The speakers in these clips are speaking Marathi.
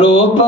रूप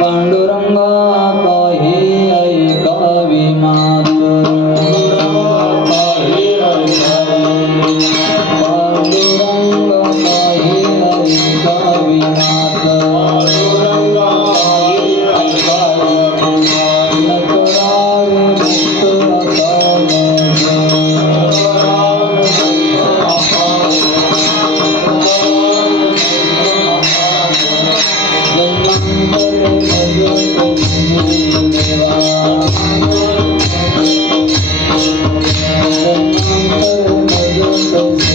पांडुरंगा काही ऐकावी मात पांडुरंगा काही ऐकावी मात नकरावे मुक्त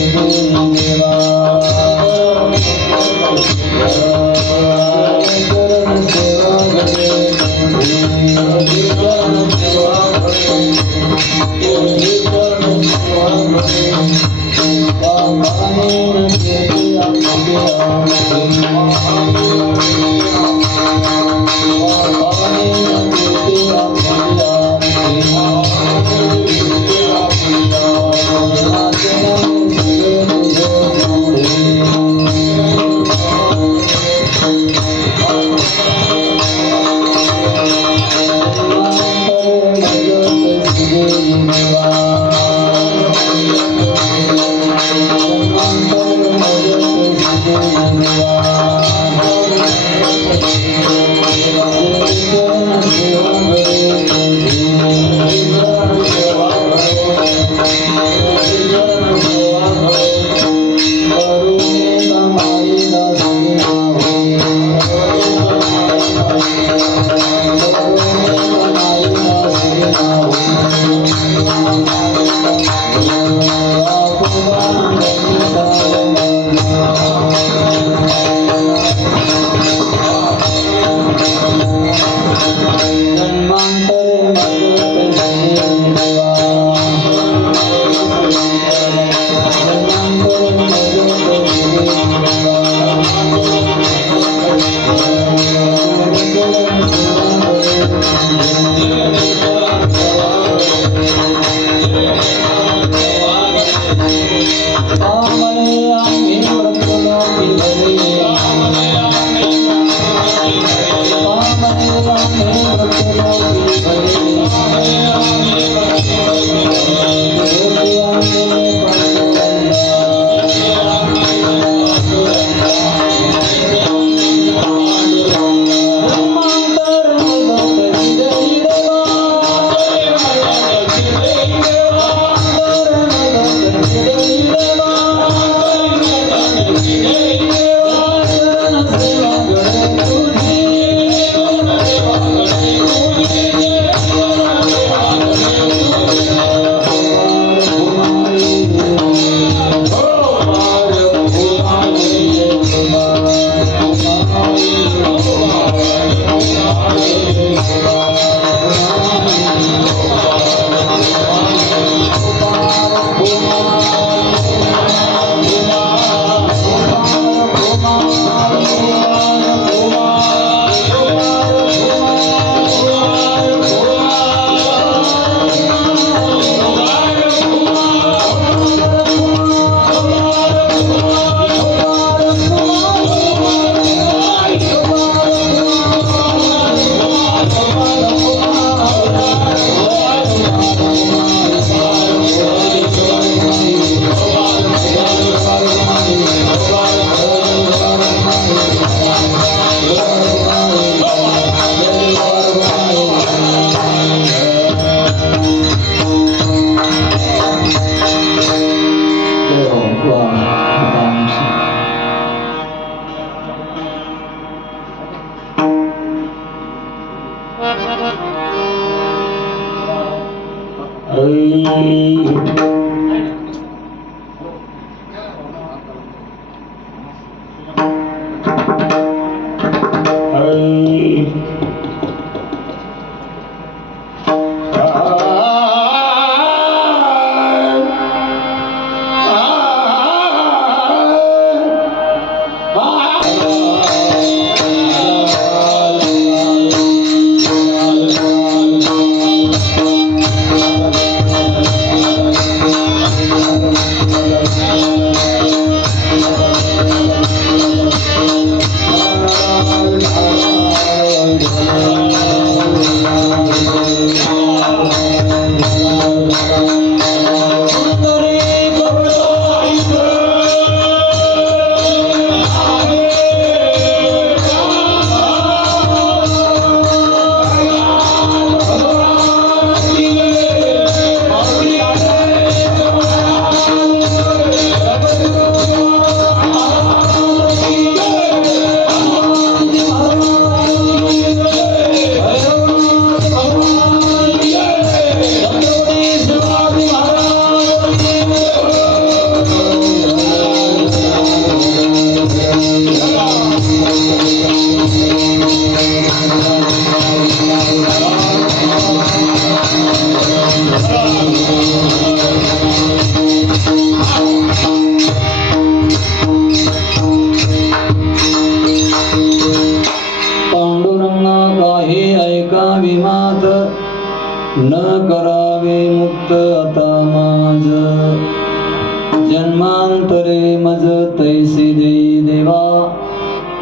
जन्मांतरे मज तैसी देई देवा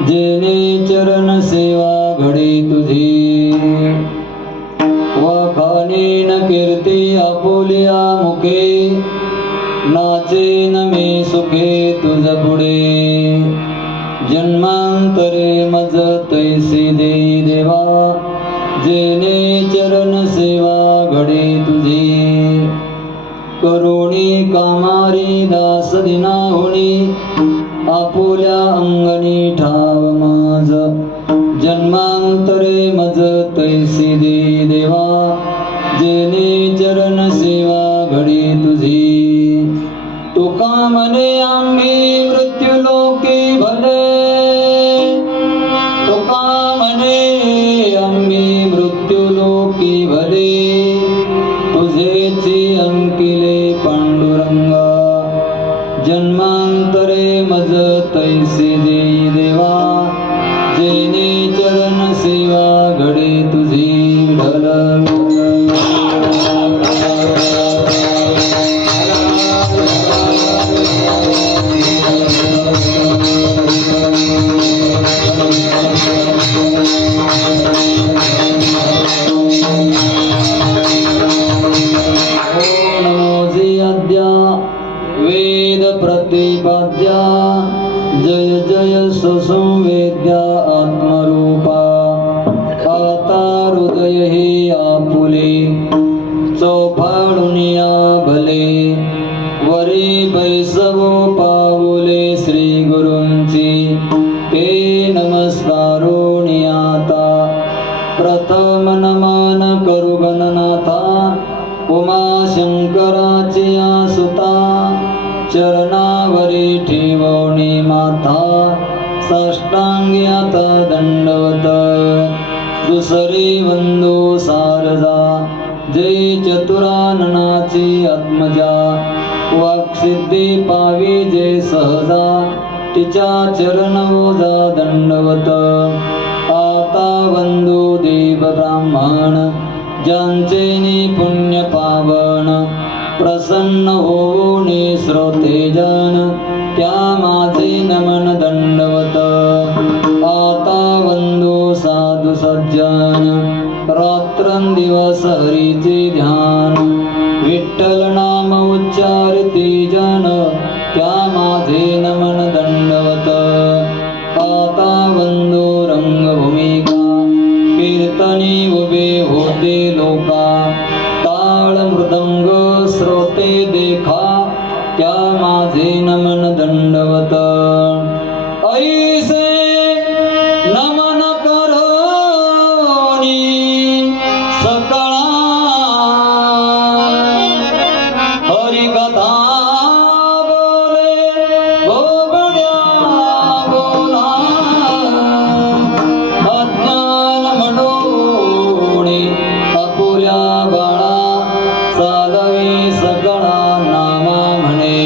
जेने चरण सेवा घडी तुझी वखानीन कीर्ती आपुलिया मुखे नाचेन मी सुखे तुझ पुढे जन्मांतरे मज तैसी देई देवा जेने चरण सेवा घडी तुझी करुणी कामारी दास दिनाहुनी आपुल्या अंगणी ठाव माझ जन्मांतरे मज तैसी देई देवा जेने चरण सेवा घडी तुझी तुका म्हणे आम्ही मृत्युलोकी भले तुका म्हणे आम्ही मृत्युलोकी भले तुझेची अंकिले पांडुरंगा जन्मांतरे मज तैसी देई देवा जेने चरण सेवा घडी तुझी विठ्ठल वेद प्रतिपाद्या जय जय सुसंवेद्या आत्मरूपा आता हृदय हे आपुले चौफाळुनिया भले वरी बैसवो पाऊले श्री गुरूंची ते नमस्कारोनी आता प्रथम नमन करू गणनाथा उमाशंकराची सुता चरणावरी ठेवणी माथा साष्टांगी आता दंडवत दुसरी वंदो सारजा जय चतुराननाची आत्मजा वाक्सिद्धी पावी जय सहजा तिच्या चरण ओजा दंडवत आता वंदो देव ब्राह्मण ज्यांचे पुण्य पावन प्रसन्न होऊनी श्रोतेजन त्या माझे नमन दंडवत आता वंदो साधु सज्जन रात्रंदिवस हरीचे ध्यान विठ्ठल नाम उच्चारती जन त्या माझे नमन दंडवत आता वंदो रंगभूमिका कीर्तनी उभे होते लोका ताळ मृदंग श्रोते देखा त्या माझे नमन दंडवत ऐसे नमन करोनी सकळा हरिकथा बोले गोगड्या बोला अज्ञान म्हणोनी अपुऱ्या बाळा चालवी सकळा नामा म्हणे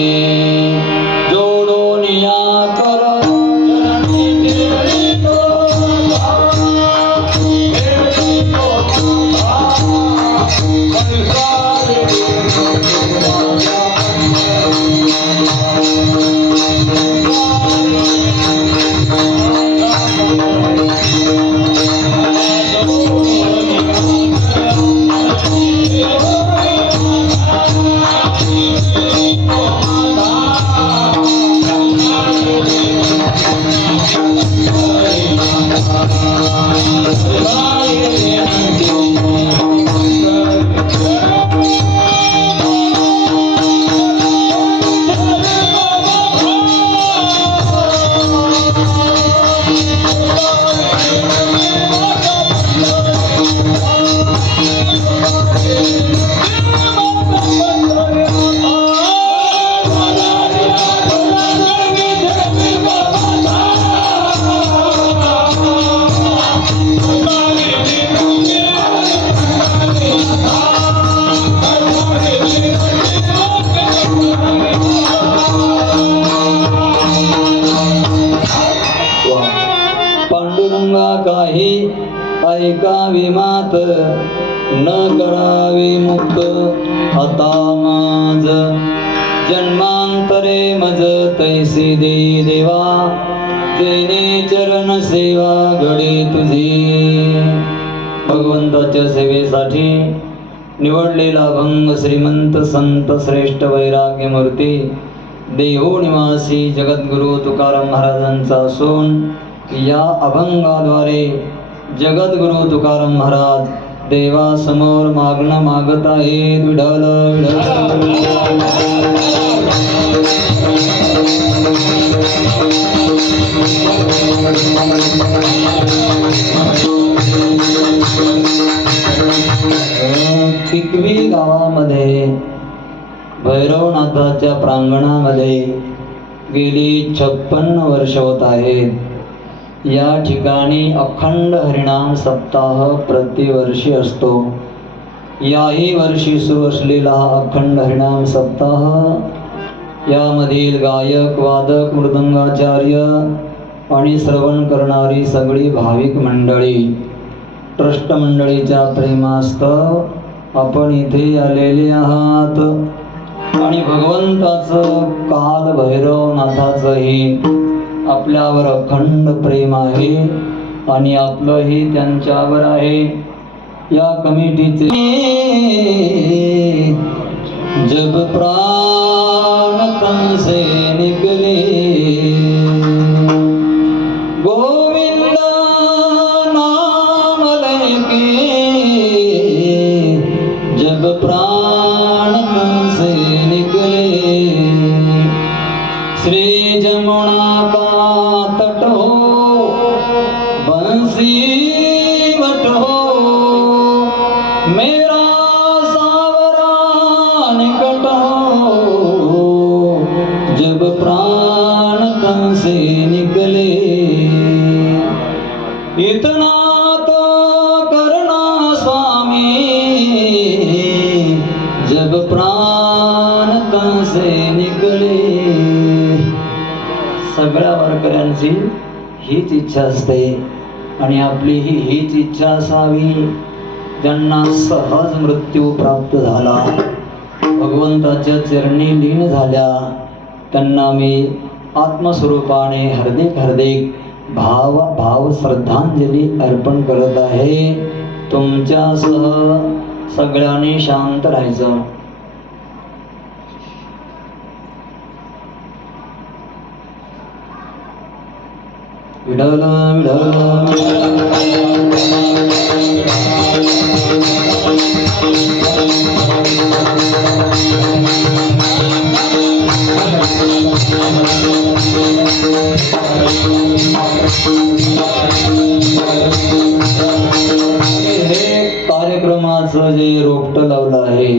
जोडून या कर चरणी टिळतो ऐकावी मात न करावी मुक्त आता माझ जन्मांतरे मज तैसी दे देवा जेने चरण सेवा घडे तुझी. भगवंताच्या सेवेसाठी निवडलेला अभंग श्रीमंत संत श्रेष्ठ वैराग्य मूर्ती देहू निवासी जगद्गुरु तुकाराम महाराजांचा असून या अभंगाद्वारे जगद्गुरु तुकाराम महाराज देवासमोर मागणं मागत आहेत. विठ्ठल पिकवी गावामध्ये भैरवनाथाच्या प्रांगणामध्ये गेली 56 वर्ष होत आहेत. या ठिकाणी अखंड हरिनाम सप्ताह प्रतिवर्षी असतो. याही वर्षी सुरू असलेला हा अखंड हरिनाम सप्ताह यामधील गायक वादक मृदंगाचार्य आणि श्रवण करणारी सगळी भाविक मंडळी ट्रस्ट मंडळीच्या प्रेमास्तव आपण इथे आलेले आहात. आणि भगवंताचं काल भैरवनाथाचंही आपल्यावर अखंड प्रेम आहे आणि आपलंही त्यांच्यावर आहे. या कमिटीचे जब प्राण तन से निकले गोविंद नाम लेके जब प्राण तन से निकले श्री जमुना का तट हो बंसी वट हो मेरा सावरा निकट हो जब प्राण तन से निकले इतना तो करना स्वामी जब प्राण तन से निकले. सगळ्या वारकऱ्यांची हीच इच्छा असते आणि आपली हीच इच्छा असावी. ज्यांना सहज मृत्यू प्राप्त झाला भगवंताच्या चरणी लीन झाल्या त्यांना मी आत्मस्वरूपाने हार्दिक हार्दिक भाव श्रद्धांजली अर्पण करत आहे. तुमच्यासह सगळ्यांनी शांत राहायचं. विठ्ठल कार्यक्रमाचं जे रोपट लावलं आहे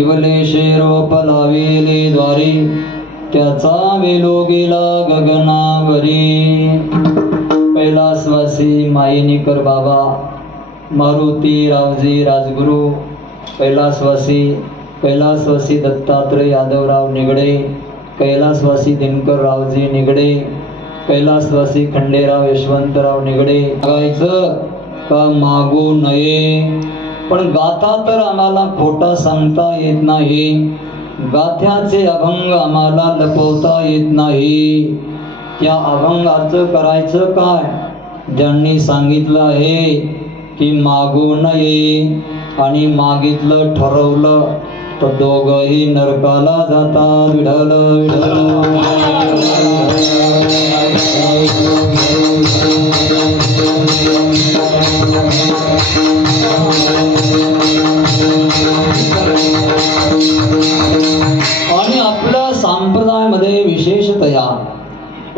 इवलेशे रोप लाविले द्वारी त्याचा वेलो गेला गगनावरी. कैलासवासी मायिनीकर बाबा मारुती रावजी राजगुरू कैलासवासी दत्तात्रय यादवराव निगडे कैलासवासी दिनकर रावजी निगडे कैलासवासी खंडेराव यशवंतराव निगडे. मागायचं का मागू नये पण गाथा तर आम्हाला खोटा सांगता येत नाही. गाथ्याचे अभंग आम्हाला लपवता येत नाही. या अभंगाचं करायचं काय? ज्यांनी सांगितलं आहे की मागू नये आणि मागितलं ठरवलं तर दोघंही नरकाला जातात. विठ्ठल आणि आपल्या संप्रदायामध्ये विशेषतया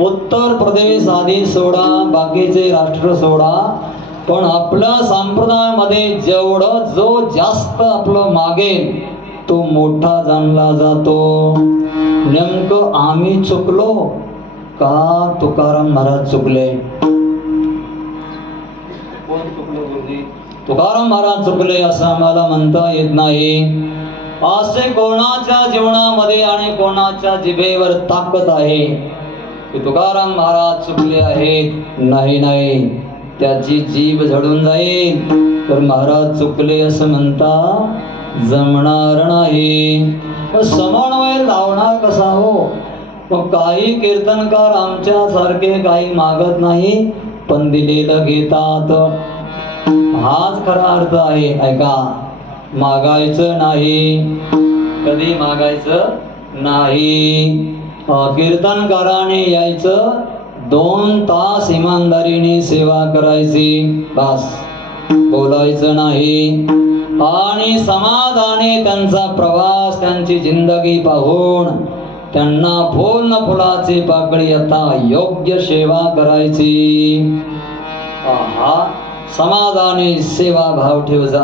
उत्तर प्रदेश आधी सोडा बाकीचे राष्ट्र सोडा पण आपल्या संप्रदायामध्ये जेवढं जो जास्त आपलं मागेल तो मोठा जाणला जातो. नेमकं आम्ही चुकलो का तुकाराम महाराज चुकले? कोण चुकलो गुरुजी? तुकाराम महाराज चुकले असं आम्हाला म्हणता येत नाही. असे कोणाच्या जीवनामध्ये आणि कोणाच्या जिभेवर ताकद आहे की तुकाराम महाराज चुकले आहेत? नाही, त्याची जीभ झडून जाईल. तर महाराज चुकले असं म्हणता जमणार नाही. समन्वय लावणार कसा हो? मग काही कीर्तनकार आमच्या सारखे काही मागत नाही, पण दिलेलं घेतात. हाच खरा अर्थ आहे. ऐका, मागायचं नाही, कधी मागायचं नाही. कीर्तनकाराने यायचं, 2 तास इमानदारीने सेवा करायची, बस, बोलायचं नाही. आणि समाधाने त्यांचा प्रवास, त्यांची जिंदगी पाहून त्यांना फुल न फुलाची पाकळी आता योग्य सेवा करायची. हा समाजाने सेवा भाव ठेवायचा,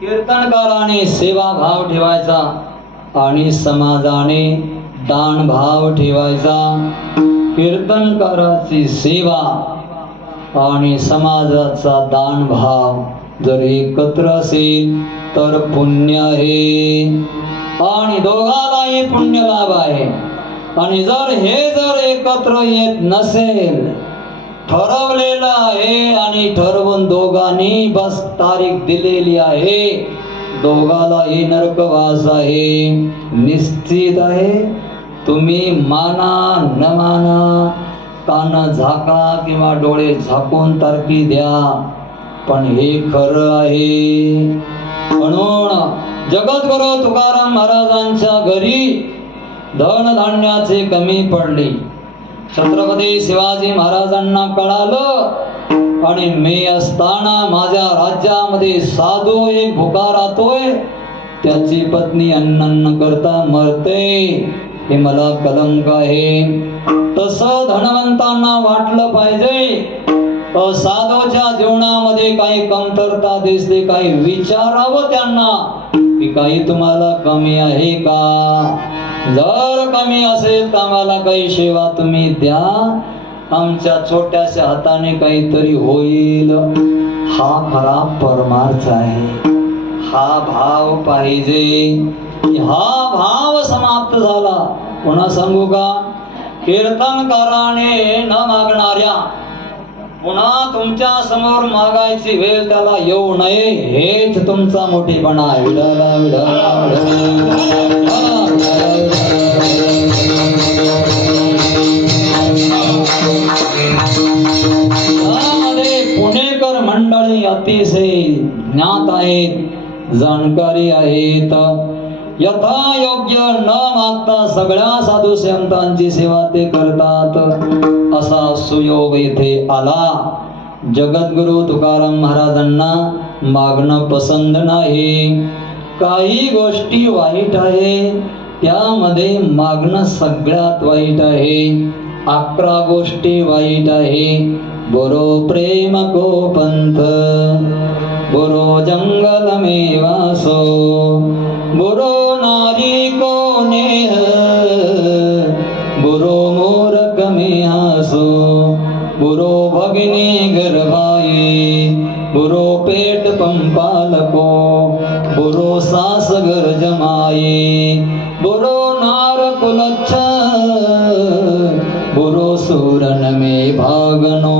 कीर्तनकाराने सेवा भाव ठेवायचा आणि समाजाने दान भाव ठेवायचा. कीर्तनकाराची सेवा आणि समाजाचा दान भाव जर एकत्र असेल तर पुण्य आहे आणि दोघांनाही पुण्य लाभ आहे. आणि जर एकत्र येत नसेल, ठरवलेलं आहे आणि ठरवून दोघांनी बस तारीख दिलेली आहे, दोघालाही नरकवास आहे, निश्चित आहे. तुम्ही माना न माना, कान झाका किंवा डोळे झाकून तारखी द्या, पण हे खरं आहे. म्हणून जगद्गुरु तुकाराम महाराजांच्या घरी धनधान्याचे कमी पडले. छत्रपती शिवाजी महाराजांना कळालं आणि मी असताना माझ्या राज्यामध्ये साधू एक भुका राहतोय, त्याची पत्नी अन्न करता मरते, हे मला कलंक आहे. तसं धनवंतांना वाटलं पाहिजे. साधूच्या जीवनामध्ये काही कमतरता दिसते, काही विचारावं त्यांना की काही तुम्हाला कमी आहे का. जर कमी असेल तर आम्हाला काही सेवा तुम्ही द्या, आमच्या छोट्याशा हाताने काहीतरी होईल. हा खरा परमार्थ आहे. हा भाव पाहिजे. हा भाव समाप्त झाला. पुन्हा सांगू का, कीर्तनकाराने न मागणाऱ्या पुन्हा तुमच्या समोर मागायची वेळ त्याला येऊ नये, हेच तुमचा मोठेपणा आहे. विडाला विडाला पुणेकर मंडळी अतिशय ज्ञात आहेत, जाणकारी आहेत. यथायोग्य न मागता सगळ्या साधू संतांची सेवा ते करतात. असा सुयोग येथे आला. जगद्गुरु तुकाराम महाराजांना मागणं पसंत नाही. काही गोष्टी वाईट आहे, त्यामध्ये मागणं सगळ्यात वाईट आहे. 11 गोष्टी वाईट आहे. बुरो प्रेम को पंथ, बुरो जंगल में वासो, बुरो नारी को नेह, बुरो मूर्ख में हासो, बुरो भगिनी गर्भाई, बुरो पेट पंपालको, बुरो सास घर जमाई, बुरो नार कुलच्छ, बुरो सूरन में भागनो.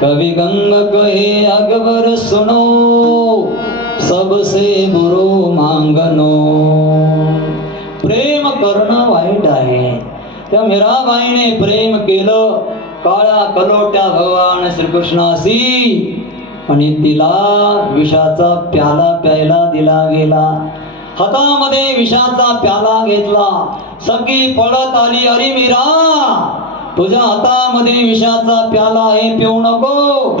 कवि गंग कहे अकबर सुनो, सबसे बुरो मांगनो. प्रेम करणं वाईट आहे. त्या मीराबाईने प्रेम केलं काळ्या कलोट्या भगवान श्रीकृष्णाशी आणि तिला विषाचा प्याला प्यायला दिला गेला. हातामध्ये विषाचा प्याला घेतला. सगळी पळत आली, अरे मीरा, तुझ्या हातामध्ये विषाचा प्याला आहे, पिऊ नको.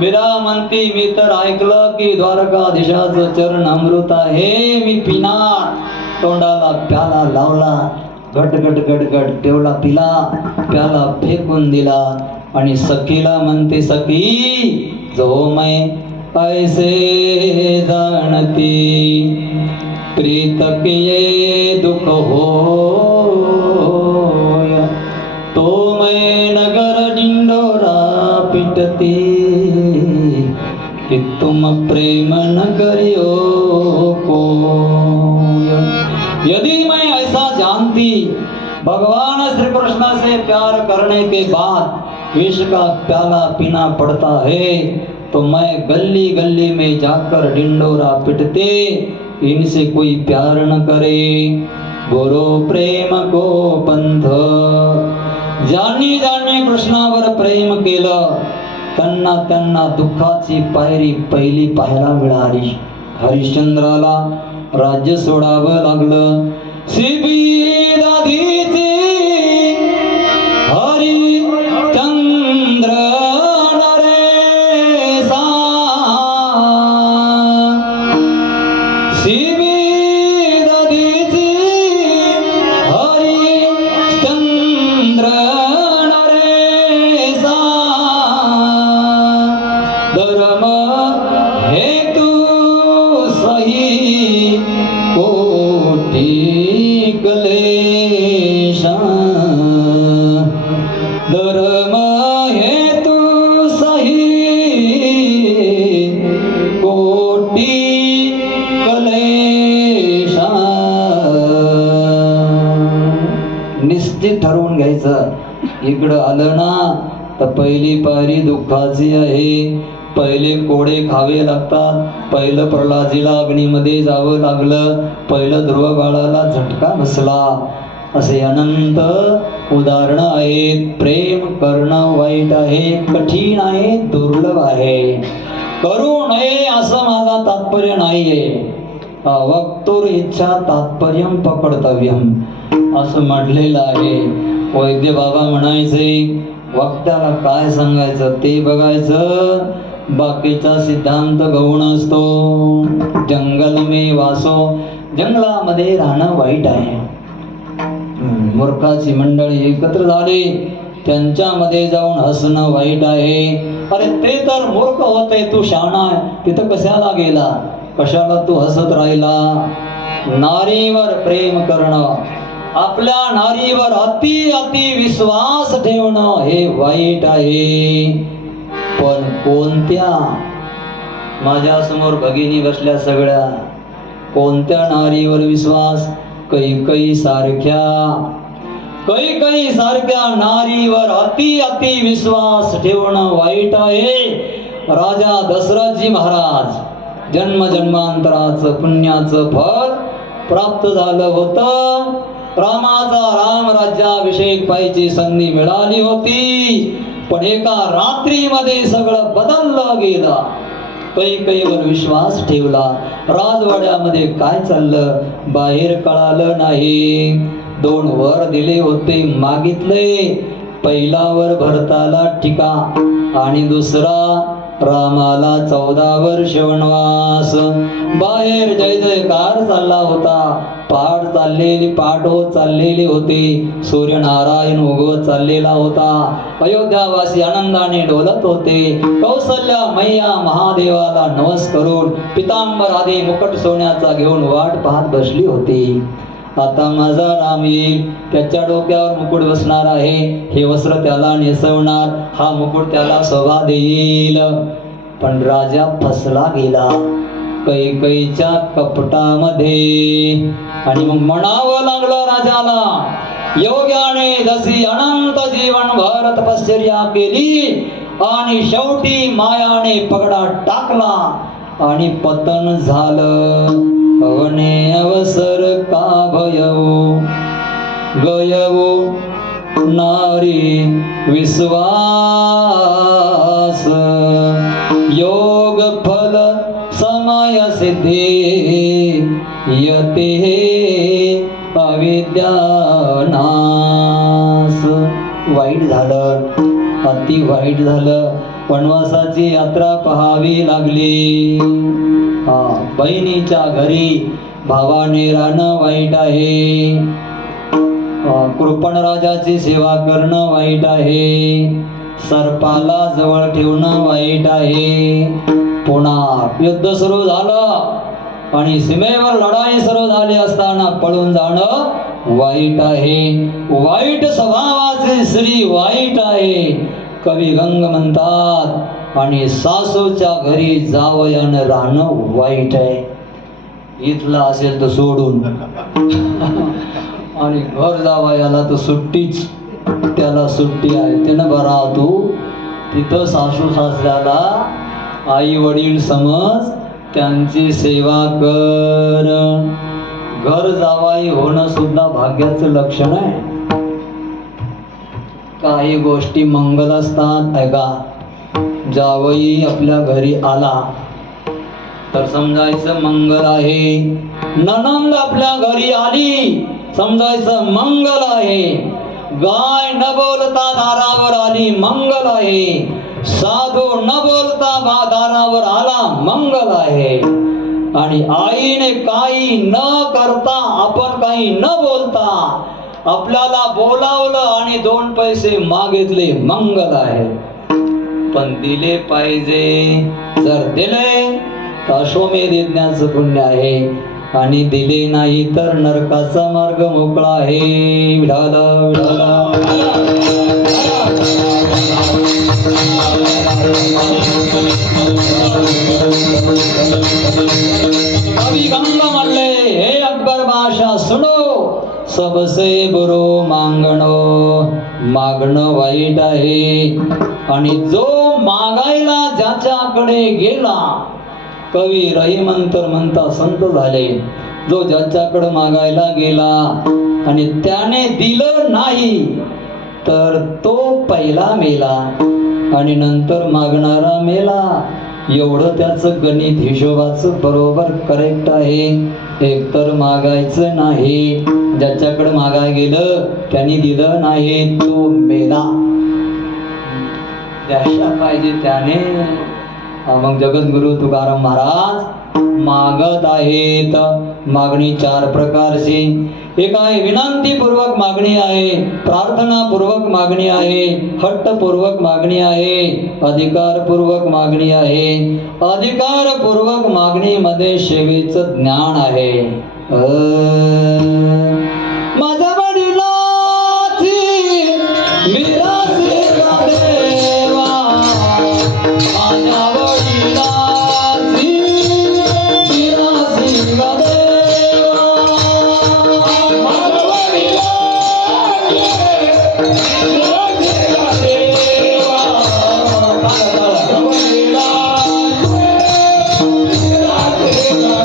मीरा म्हणती, मी तर ऐकलं की द्वारकाधीशाचं चरण अमृत आहे, मी पिणार. तोंडाला प्याला लावला, गट गट गट गट पेवला, पिला. प्याला फेकून दिला आणि सखीला म्हणते, सखी जो मैं ऐसे जानती, प्रीत किए दुख हो, तो मैं नगर डिंडोरा पिटती, कि तुम प्रेम न करियो को. यदि मैं ऐसा जानती, भगवान श्री कृष्ण से प्यार करने के बाद विष का प्याला पीना पड़ता है, तो मैं गली गली में जाकर डिंडोरा पिटते, इनसे कोई प्यार न करे. बोलो प्रेम को पंथ. ज्यांनी ज्यांनी कृष्णावर प्रेम केलं त्यांना त्यांना दुःखाची पायरी पहिली पाहायला मिळाली. हरिश्चंद्राला राज्य सोडावं लागलं. शिबी दादीची हरिश्चंद्र नरेसा. शिबी दादीची हरिश्चंद्र नरेसा. धर्म हेतु सही कोटी क्लेशा. धर्म हेतु सही कोटी क्लेशा. निश्चित ठरवून घ्यायचं, इकडं आलं ना तर पहिली पायरी दुःखाची आहे. पहिले कोडे खावे लागतात. पहिलं प्रल्हादीला अग्नीमध्ये जावं लागलं. पहिलं ध्रुव बाळाला झटका बसला. असे अनंत उदाहरणं आहेत. प्रेम करणं वाईट आहे, कठीण आहे, दुर्लभ आहे. करू नये असं माझा तात्पर्य नाहीये. वक्तुर इच्छा तात्पर्यम पकडतव्यम असं म्हटलेलं आहे. वैद्य बाबा म्हणायचे वक्त्याला काय सांगायचं ते बघायचं, बाकीचा सिद्धांत गौण असतो. जंगल में वासो, जंगलामध्ये राहणं वाईट आहे. मूर्खाची मंडळी एकत्र झाली, त्यांच्यामध्ये जाऊन हसणं वाईट आहे. अरे ते तर मूर्ख होते, तू शहाणा आहे, तिथं कशाला गेला, कशाला तू हसत राहिला. नारीवर प्रेम करणं, आपल्या नारीवर अति अति विश्वास ठेवणं हे वाईट आहे. पण कोणत्या, माझ्या समोर भगिनी बसल्या सगळ्या, कोणत्या नारीवर विश्वास? कैकई सारख्या नारीवर अति अति विश्वास ठेवणं वाईट आहे. राजा दशरथजी महाराज जन्म जन्मांतराचं पुण्याचं फळ प्राप्त झालं होतं. रामाचा रामराज्याभिषेक पाहायची संधी मिळाली होती, पण एका रात्रीमध्ये सगळं बदललं गेलं. कैकेयीवर विश्वास ठेवला. राजवाड्यामध्ये काय चाललं बाहेर कळालं नाही. 2 वर दिले होते, मागितले. पहिला वर भरताला टीका आणि दुसरा रामाला 14 वर्ष वनवास. बाहेर जय जयकार चालला होता. पाठ होत चाललेली होती. सूर्यनारायण उगवत चाललेला होता. अयोध्यावासी आनंदाने डोलत होते. कौसल्या मैया महादेवाला नवस करून पितांबर आदी मुकुट सोन्याचा घेऊन वाट पाहत बसली होती. आता माझा राम येईल, त्याच्या डोक्यावर मुकुट बसणार आहे, हे वस्त्र त्याला नेसवणार, हा मुकुट त्याला शोभा देईल. पण राजा फसला गेला कैकेयीच्या कपटामध्ये. आणि मग म्हणावं लागलं राजाला, योग्याने जशी अनंत जीवनभर तपश्चर्या केली आणि शेवटी मायाने पगडा टाकला आणि पतन झालं. अवने अवसर का भयवो गयवो नारी विश्वास. योग फल समय सिद्धि यते अविद्या नाश. वाईट झालं, अति वाईट झालं. वनवासाची यात्रा पहावी लागली. बहिणीच्या घरी भावाने राहणं वाईट आहे. कृपण राजाची सेवा करणं वाईट आहे. सर्पाला जवळ ठेवणं वाईट आहे. पुन्हा युद्ध सुरू झालं आणि सीमेवर लढाई सुरू झाली असताना पळून जाणं वाईट आहे. वाईट स्वभावाचे स्त्री वाईट आहे, कवी गंग म्हणतात. आणि सासूच्या घरी जावयानं राहणं वाईट आहे. इथला असेल तर सोडून आणि घर जावयाला तर सुट्टीच, त्याला सुट्टी आहे, त्यानं बरा तू तिथं सासू सासऱ्याला आई वडील समज, त्यांची सेवा कर. घर जावाई होणं सुद्धा भाग्याचं लक्षण आहे. काही गोष्टी मंगल असतात. ऐका, जावई आपल्या घरी आला तर समजायचं मंगल आहे. ननंद आपल्या घरी आली समजायचं मंगल आहे. गाय न बोलता दारावर आली मंगल आहे. साधू न बोलता दारावर आला मंगल आहे. आणि आईने काही न करता, आपण काही न बोलता आपल्याला बोलावलं आणि 2 पैसे मागितले मंगल आहे. पण दिले पाहिजे. जर दिले तर अश्वमेध यज्ञाचं पुण्य आहे, आणि दिले नाही तर नरकाचा मार्ग मोकळा आहे. विठाला विठाला. कवी गंगा म्हणले, हे अकबर बादशाह सुनो, सबसे बुरो मागणो, मागणं वाईट आहे. आणि जो मागायला ज्याच्याकडे गेला, कवी रहीमंतर म्हणता संत झाले, जो ज्याच्याकडे मागायला गेला आणि त्याने दिलं नाही तर तो पहिला मेला आणि नंतर मागणारा मेला. एवढं त्याचं गणित हिशोबाचं बरोबर करेक्ट आहे. एकतर मागायचं नाही, ज्याच्याकडे मागाय गेलं त्यांनी दिलं नाही, तो मेला. द्यायला पाहिजे त्याने. मग जगद्गुरु तुकाराम महाराज मागत आहेत. मागणी 4 प्रकारची. एक आहे विनंतीपूर्वक मागणी आहे, प्रार्थनापूर्वक मागणी आहे, हट्टपूर्वक मागणी आहे, अधिकारपूर्वक मागणी आहे. अधिकारपूर्वक मागणीमध्ये सेवेचं ज्ञान आहे. माझ्या वडिलांची मिरासी देवा, माझ्या वडिलांची मिरासी देवा, माझ्या वडिलांची मिरासी देवा, माझ्या वडिलांची मिरासी देवा.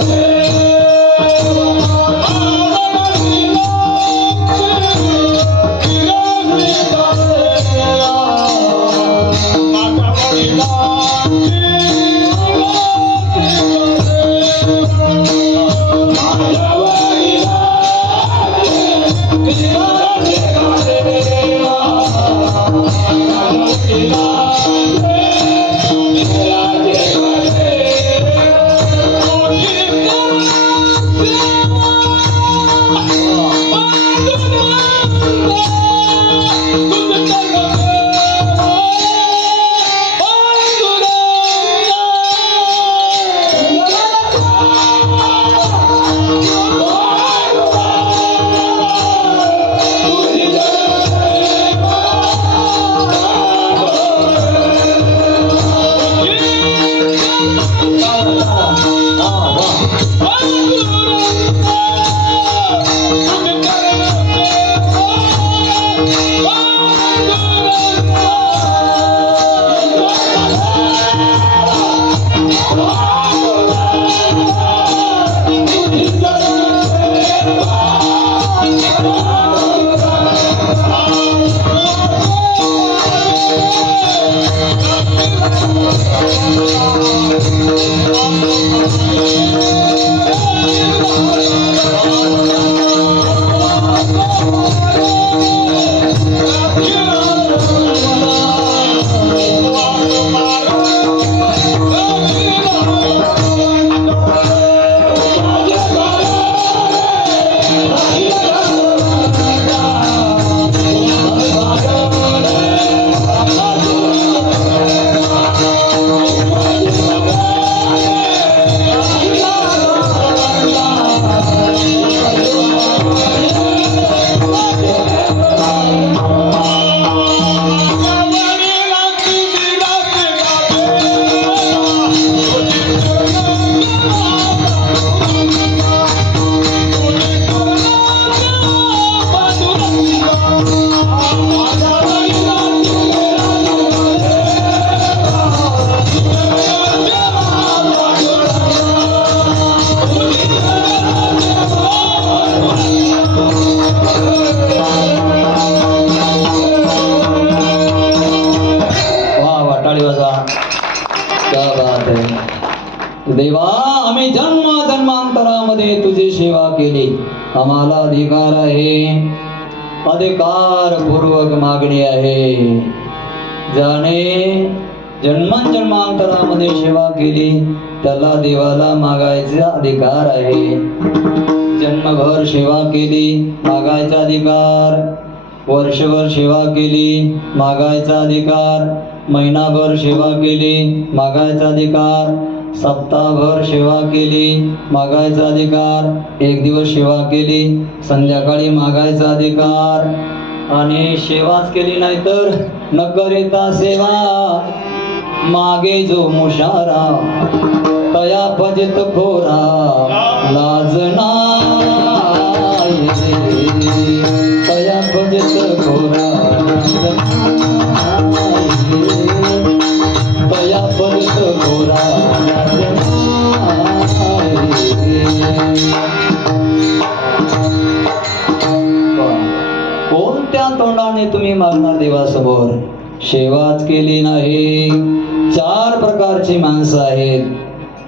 Oh, आम्हाला अधिकार आहे, अधिकारपूर्वक मागणी आहे. ज्याने जन्मांतरामध्ये सेवा केली त्याला देवाला मागायचा अधिकार आहे. जन्मभर सेवा केली मागायचा अधिकार, वर्षभर सेवा केली मागायचा अधिकार, महिनाभर सेवा केली मागायचा अधिकार, सप्ताहभर सेवा केली मागायचा अधिकार, एक दिवस सेवा केली संध्याकाळी मागायचा अधिकार. आणि सेवाच केली नाही तर न करिता सेवा मागे जो मुशारा, तया भजत खोरा लाज नाही, तया भजत खोरा तया भजत खोरा कोणत्या तोंडाने तुम्ही मागणार देवासमोर? सेवाच केली नाही. 4 प्रकारची माणसं आहेत.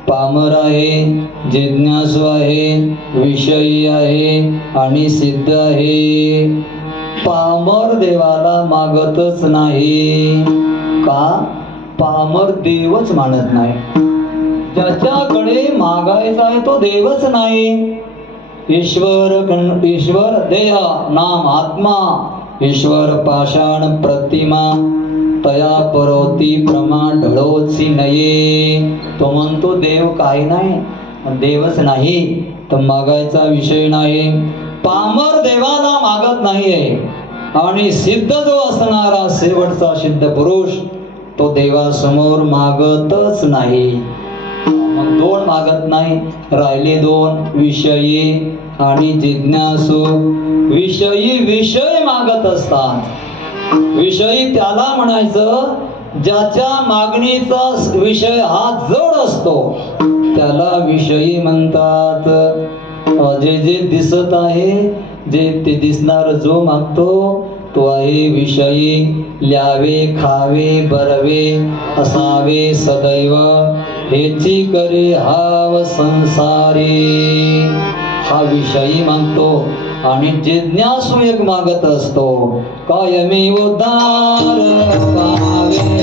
पामर आहे, जिज्ञासू आहे, विषयी आहे आणि सिद्ध आहे. पामर देवाला मागतच नाही. का? पामर देवच मानत नाही. ज्याच्याकडे मागायचा आहे तो देवच नाही. ईश्वर देह नाम आत्मा, ईश्वर पाषाण प्रतिमा, तया परोती प्रमा ढळोची नये. तो म्हणतो देव काही नाही, देवच नाही तर मागायचा विषय नाही. पामर देवाला मागत नाहीये आणि सिद्ध जो असणारा शेवटचा सिद्ध पुरुष तो देवासमोर मागतच नाही. मग 2 मागत नाही, राहिले 2 विषयी आणि जिज्ञासू. विषयी विषय मागत असतात. विषयी त्याला म्हणायचं ज्याच्या मागणीचा विषय हा जड असतो त्याला विषयी म्हणतात. जे जे दिसत आहे, जे ते दिसणार जो मागतो तो आहे विषयी. ल्यावे खावे बरवे असावे सदैव, हेची करे हाव संसारी. हा विषयी मागतो आणि जिज्ञासू एक मागत असतो कायमी उद्धार पावे.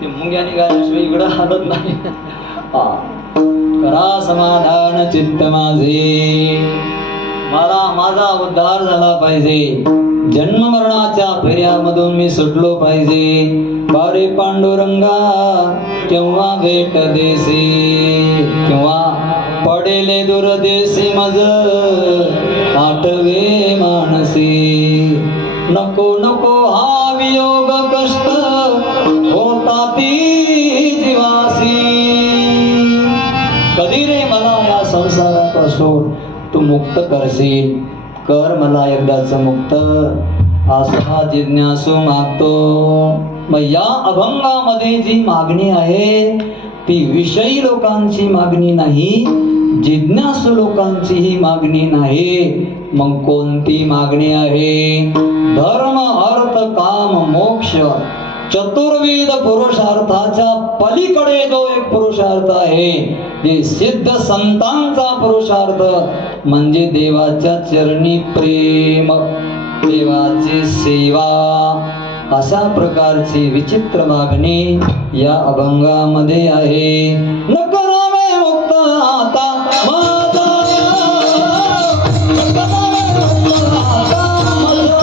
ते मुंग्याने गायल्याशिवाय इकडं हालत नाही. करा समाधान चित्त माझे, मला माझा उद्धार झाला पाहिजे. जन्म मरणाच्या फेऱ्यामधून मी सुटलो पाहिजे. बारे पांडुरंगा केव्हा भेट देसी, केव्हा पडेले दुर्देशी मज आठवे मानसी. नको नको हा वियोग कष्ट होता ती जीवासी. कधी रे मला या संसारापासून तू मुक्त करशील, कर मला एकदाच मुक्त, असा जिज्ञासू मागतो. मग या अभंगामध्ये जी मागणी आहे ती विषयी लोकांची मागणी नाही, जिज्ञासू लोकांची ही मागणी नाही. मग कोणती मागणी आहे? धर्म अर्थ काम मोक्ष चतुर्विध पुरुषार्थाच्या पलीकडे जो एक पुरुषार्थ आहे, जे सिद्ध संतांचा पुरुषार्थ म्हणजे देवाच्या चरणी प्रेम, देवाची सेवा, अशा प्रकारची विचित्र मागणी या अभंगामध्ये आहे. न करावे मुक्त आता माझा, न करावे मुक्त आता माझा.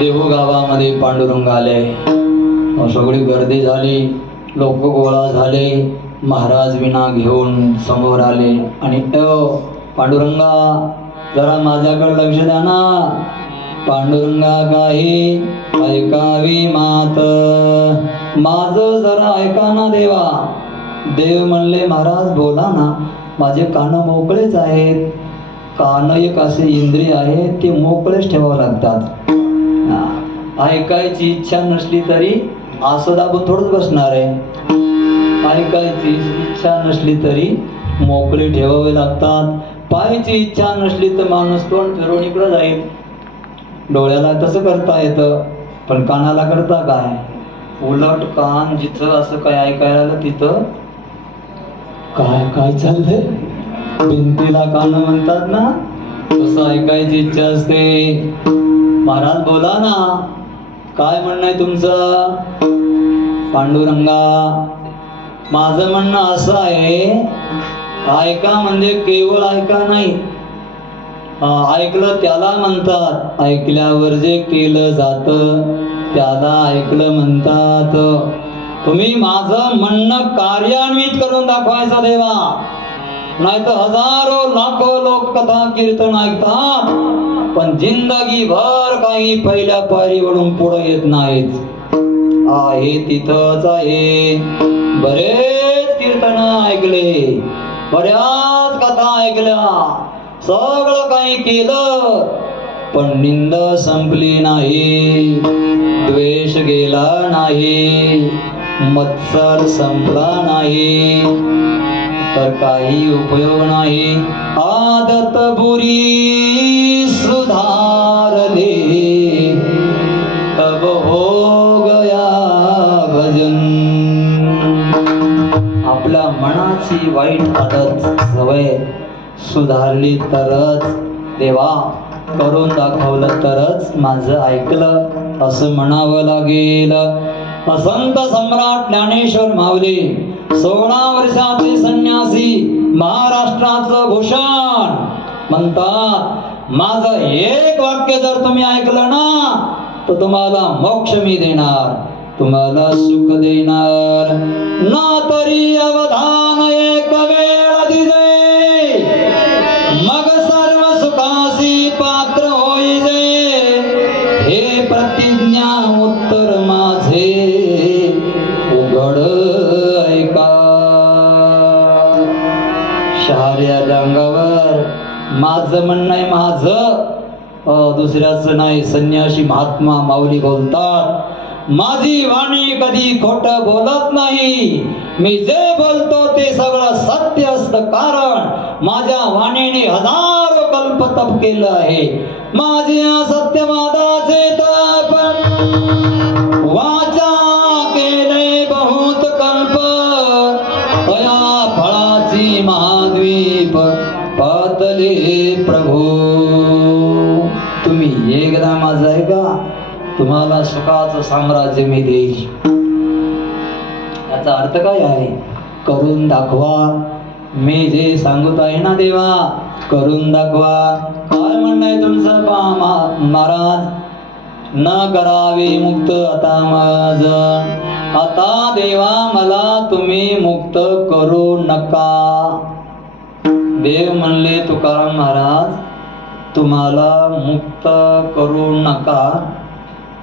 देहू गावामध्ये पांडुरंग आले. सगळी गर्दी झाली, लोक गोळा झाले. महाराज विणा घेऊन समोर आले आणि पांडुरंगा जरा माझ्याकडे लक्ष द्या ना. पांडुरंगा काही ऐकावी मात, माझं जरा ऐका ना देवा. देव म्हणले महाराज बोला ना, माझे कान मोकळेच आहेत. कान एक असे इंद्रिय आहे, ते मोकळेच ठेवावं लागतात. ऐकायची इच्छा नसली तरी असं दाबून थोडंच बसणार आहे. ऐकायची इच्छा नसली तरी मोकळे ठेवावे लागतात. पाहायची इच्छा नसली तर माणूस तोंड फिरवून इकडं जाईल. डोळ्याला तसं करता येतं, पण कानाला करता काय? उलट कान जिथं असं काय ऐकायला आलं तिथं काय काय चाललंय, भिंतीला कान म्हणतात ना, तसं ऐकायची इच्छा असते. महाराज बोला ना, काय म्हणणं आहे तुमचं? पांडुरंगा माझं म्हणणं असं आहे, ऐका म्हणजे केवळ ऐका नाही, ऐकलं त्याला म्हणतात. ऐकल्यावर जे केलं जातं त्याला ऐकलं म्हणतात. तुम्ही माझं म्हणणं कार्यान्वित करून दाखवायचं देवा. नाही तर हजारो लाखो लोक कथा कीर्तन ऐकतात, पण जिंदगी भर काही पहिल्या पायरीवरून पुढे येत नाहीत. आहे तिथंच आहे. बरेच कीर्तन ऐकले, बऱ्याच कथा ऐकल्या, सगळं काही केलं, पण निंद संपली नाही, द्वेष गेला नाही, मत्सर संपला नाही, तर काही उपयोग नाही. आदत बुरी सुधारले तब हो गया भजन. आपल्या मनाची वाईट आदत सवय सुधारली तरच, देवा करून दाखवलं तरच माझं ऐकलं असं म्हणावं लागेल. संत सम्राट ज्ञानेश्वर माऊली 16 वर्षाचे संन्यासी, महाराष्ट्राचं भूषण, म्हणतात माझं एक वाक्य जर तुम्ही ऐकलं ना तर तुम्हाला मोक्ष मी देणार, तुम्हाला सुख देणार. ना तरी अवधान एक वेळ दिजे, मग सर्व सुखासी पात्र होईजे. हे प्रतिज्ञा उत्तर माझे उघड ऐका. शहाऱ्या रंगावर माझं म्हणणं आहे, माझं दुसऱ्याचं नाही. संन्यासी महात्मा माऊली बोलतात, माझी वाणी कधी खोट बोलत नाही, मी जे बोलतो ते सगळं सत्य असतं, कारण माझ्या वाणीने हजारो कल्प तप केलं आहे. माझ्या सत्यवादाचे तप वाचा केले बहुत कल्प, तया फळाची महाद्वीप पातले प्रभू. तुम्ही एकदा माझं आहे का, तुम्हाला सुखाचं साम्राज्य मी देईल. याचा अर्थ काय आहे? करून दाखवा. मी जे सांगत आहे ना देवा, करून दाखवा. काय म्हणणं आहे तुमचं महाराज? न करावे मुक्त आता माझ. आता देवा मला तुम्ही मुक्त करू नका. देव म्हणले तुकाराम महाराज तुम्हाला मुक्त करू नका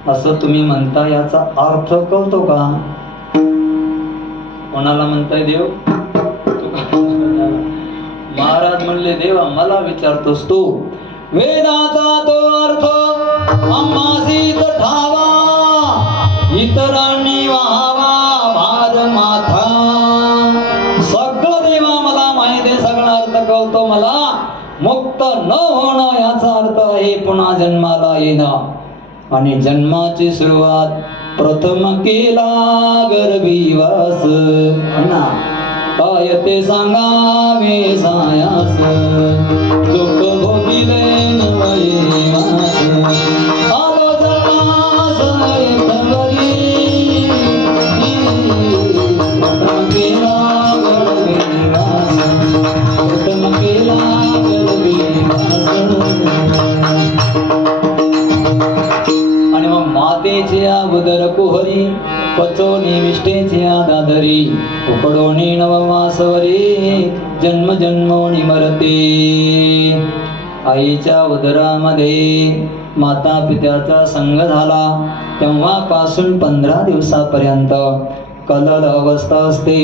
असं तुम्ही म्हणता, याचा अर्थ कळतो का? कोणाला म्हणताय देव? महाराज म्हणले देवा मला विचारतोस तू? वेदाचा तो अर्थ आम्हासीच ठावा, इतरांनी व्हावा भार माथा. सगळं देवा मला माहिती आहे, सगळा अर्थ कळतो मला. मुक्त न होणं याचा अर्थ आहे पुन्हा जन्माला येणं. आणि जन्माची सुरुवात प्रथम केला गर्भीवास. काय ते सांगावे सायास, दुःख भोगिले नवयेवास. आलो जन्मास इथवरी, प्रथम केला गर्भीवास, प्रथम केला गर्भीवास. आणि मग मातेच्या उदर कुहरी, पचोनी विष्ठेच्या दादरी, उकडोनी नवमासवरी, जन्म जन्मोनी मरते. आईच्या उदरामध्ये माता पित्याचा संग झाला तेव्हापासून 15 दिवसापर्यंत कलल अवस्था असते.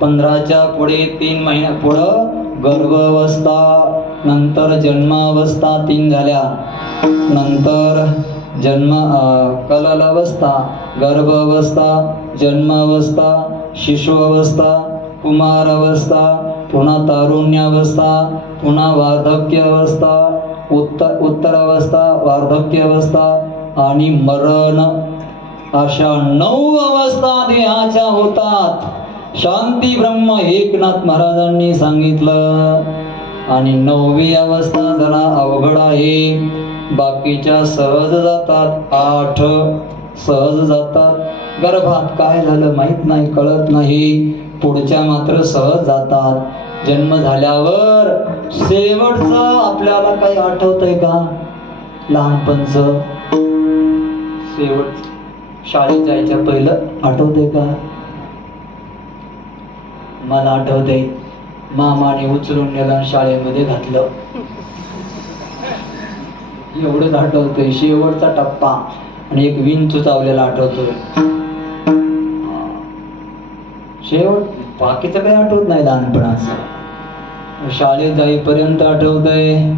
15च्या पुढे 3 महिन्या पुढं गर्भ अवस्था, नंतर जन्म अवस्था 3 झाल्या, नंतर कलल अवस्था, गर्भ अवस्था, जन्म अवस्था, शिशु अवस्था, कुमार अवस्था, पुन्हा तारुण्य अवस्था, पुन्हा वार्धक्य अवस्था, उत्तर अवस्था, वार्धक्य अवस्था आणि मरण. अशा 9 अवस्था देहाच्या होतात. शांती ब्रह्म एकनाथ महाराजांनी सांगितलं. आणि 9वी अवस्था जरा अवघड आहे. बाकीच्या सहज जातात, 8 सहज जातात. गर्भात काय झालं माहित नाही, कळत नाही. पुढच्या मात्र सहज जातात. जन्म झाल्यावर शेवटचं आपल्याला काही आठवतंय का? लहानपणचं शेवट, शाळेत जायच्या पहिलं आठवतंय का? मला आठवतंय, मामाने उचलून नेला शाळेमध्ये घातलं. एवढंच आठवतंय. शेवटचा टप्पा आणि एक विंचू चावलेला आठवतोय. शेवट बाकीचं काही आठवत नाही लहानपणाचं. शाळेत जाईपर्यंत आठवतंय.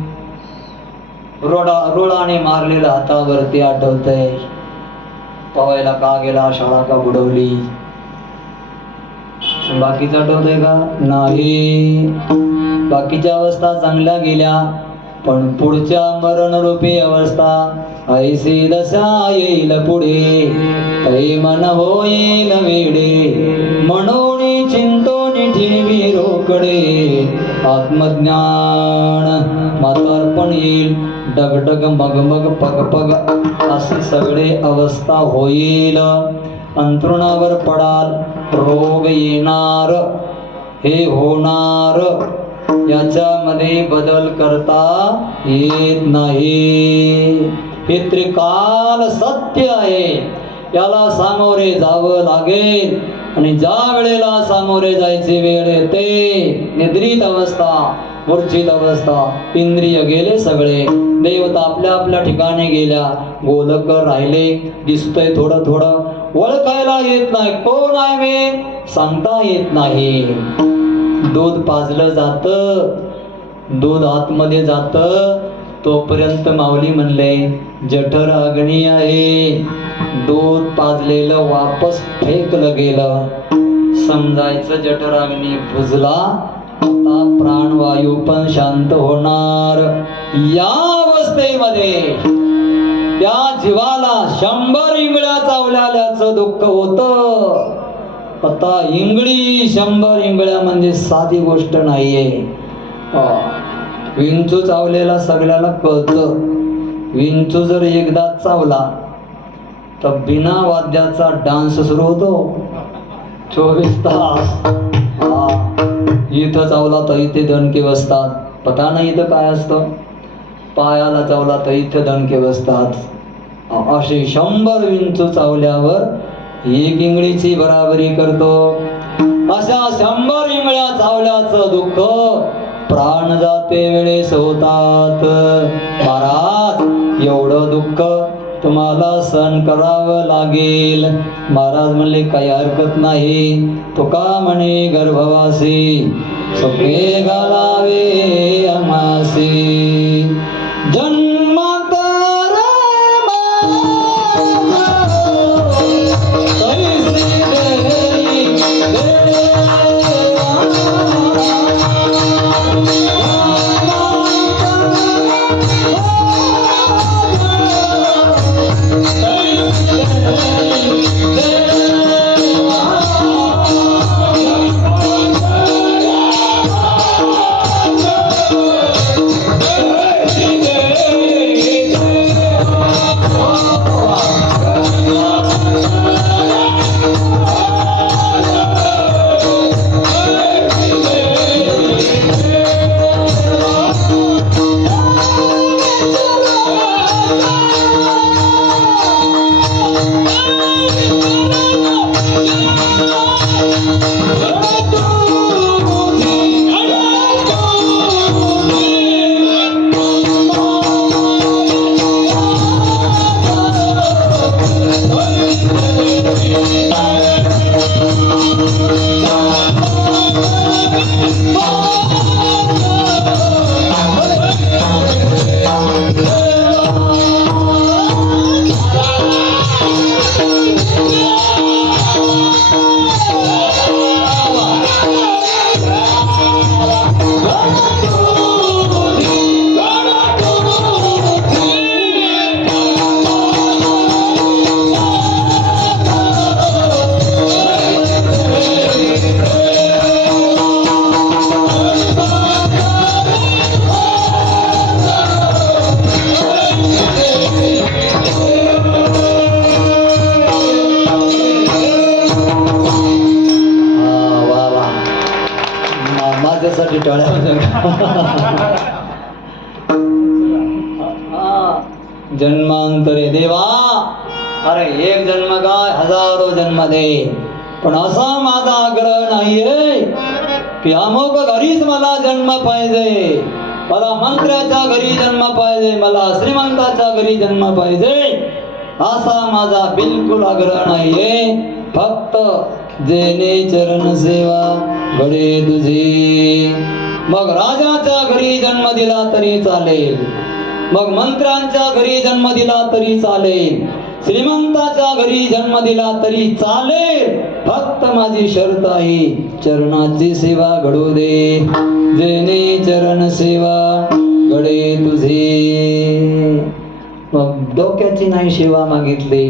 रोडाने मारलेला हातावरती आठवतंय. पवायला का गेला, शाळा का बुडवली. बाकीचं आठवतंय का? नाही. बाकीच्या अवस्था चांगल्या गेल्या, पण पुढच्या मरणरूपी अवस्था ऐसी दशा येईल पुढे, तै मन होईल वेडे. म्हणून चिंतोनी ठेवी रोकडे, आत्मज्ञान म्हातारपण येईल. डगडग मगमग पगपग असे सगळे अवस्था होईल. अंथरुणावर पडाल, रोग येणार, हे होणार, याच्यामध्ये बदल करता येत नाही. हे त्रिकाल सत्य आहे. याला सामोरे जावं लागेल. आणि ज्या वेळेला सामोरे जायचे वेळ येते, निद्रित अवस्था, मूर्छित अवस्था, इंद्रिय गेले सगळे, देवता आपल्या आपल्या ठिकाणी गेल्या, गोलक राहिले, दिसतंय थोडं थोडं, ओळखायला येत नाही. कोण आहे मी सांगता येत नाही. दूध पाजलं जातं, दूध आतमध्ये जातं, तोपर्यंत माऊली म्हणले जठर अग्नी आहे. दूध पाजलेलं वापस फेकलं गेलं, समजायचं जठर अग्नी बुजला. आता प्राणवायू पण शांत होणार. या अवस्थेमध्ये त्या जीवाला 100 इंगळ्या चावल्याचं दुःख होतं. आता इंगळी 100 इंगळ्या म्हणजे साधी गोष्ट नाहीये. विंचू चावलेला सगळ्याला कळतं. विंचू जर एकदा चावला तर बिना वाद्याचा डान्स सुरू होतो 24 तास. इथं चावला तर इथे दणके बसतात. पता नाही इथं काय असतं. पायाला चावला तर इथं दणके बसतात. असे 100 विंचू चावल्यावर एक इंगळीची बराबरी करतो. अशा 100 इंगळ्या चावल्याचं दुःख प्राण जाते वेळेस होतात. महाराज एवढं दुःख तुम्हाला सहन करावं लागेल. महाराज म्हणले काही हरकत नाही. तुका म्हणे गर्भवासी सुखे घालावे आमासी. जन्मांतर माझ्यासाठी जन्मांतरे देवा, अरे एक जन्म काय 1000 जन्म दे, पण असा माझा आग्रह नाहीये की अमुक घरीच मला जन्म पाहिजे, मला मंत्र्याच्या घरी जन्म पाहिजे, मला श्रीमंताच्या घरी जन्म पाहिजे, असा माझा बिलकुल आग्रह नाहीये. फक्त जेने चरण सेवा घडे तुझी. मग राजाच्या घरी जन्म दिला तरी चालेल, मग मंत्र्यांच्या घरी जन्म दिला तरी चालेल, श्रीमंताच्या घरी जन्म दिला तरी चालेल, फक्त माझी शर्त आहे चरणाची सेवा घडू दे. जेने चरण सेवा घडे तुझे. मग डोक्याची नाही सेवा मागितली,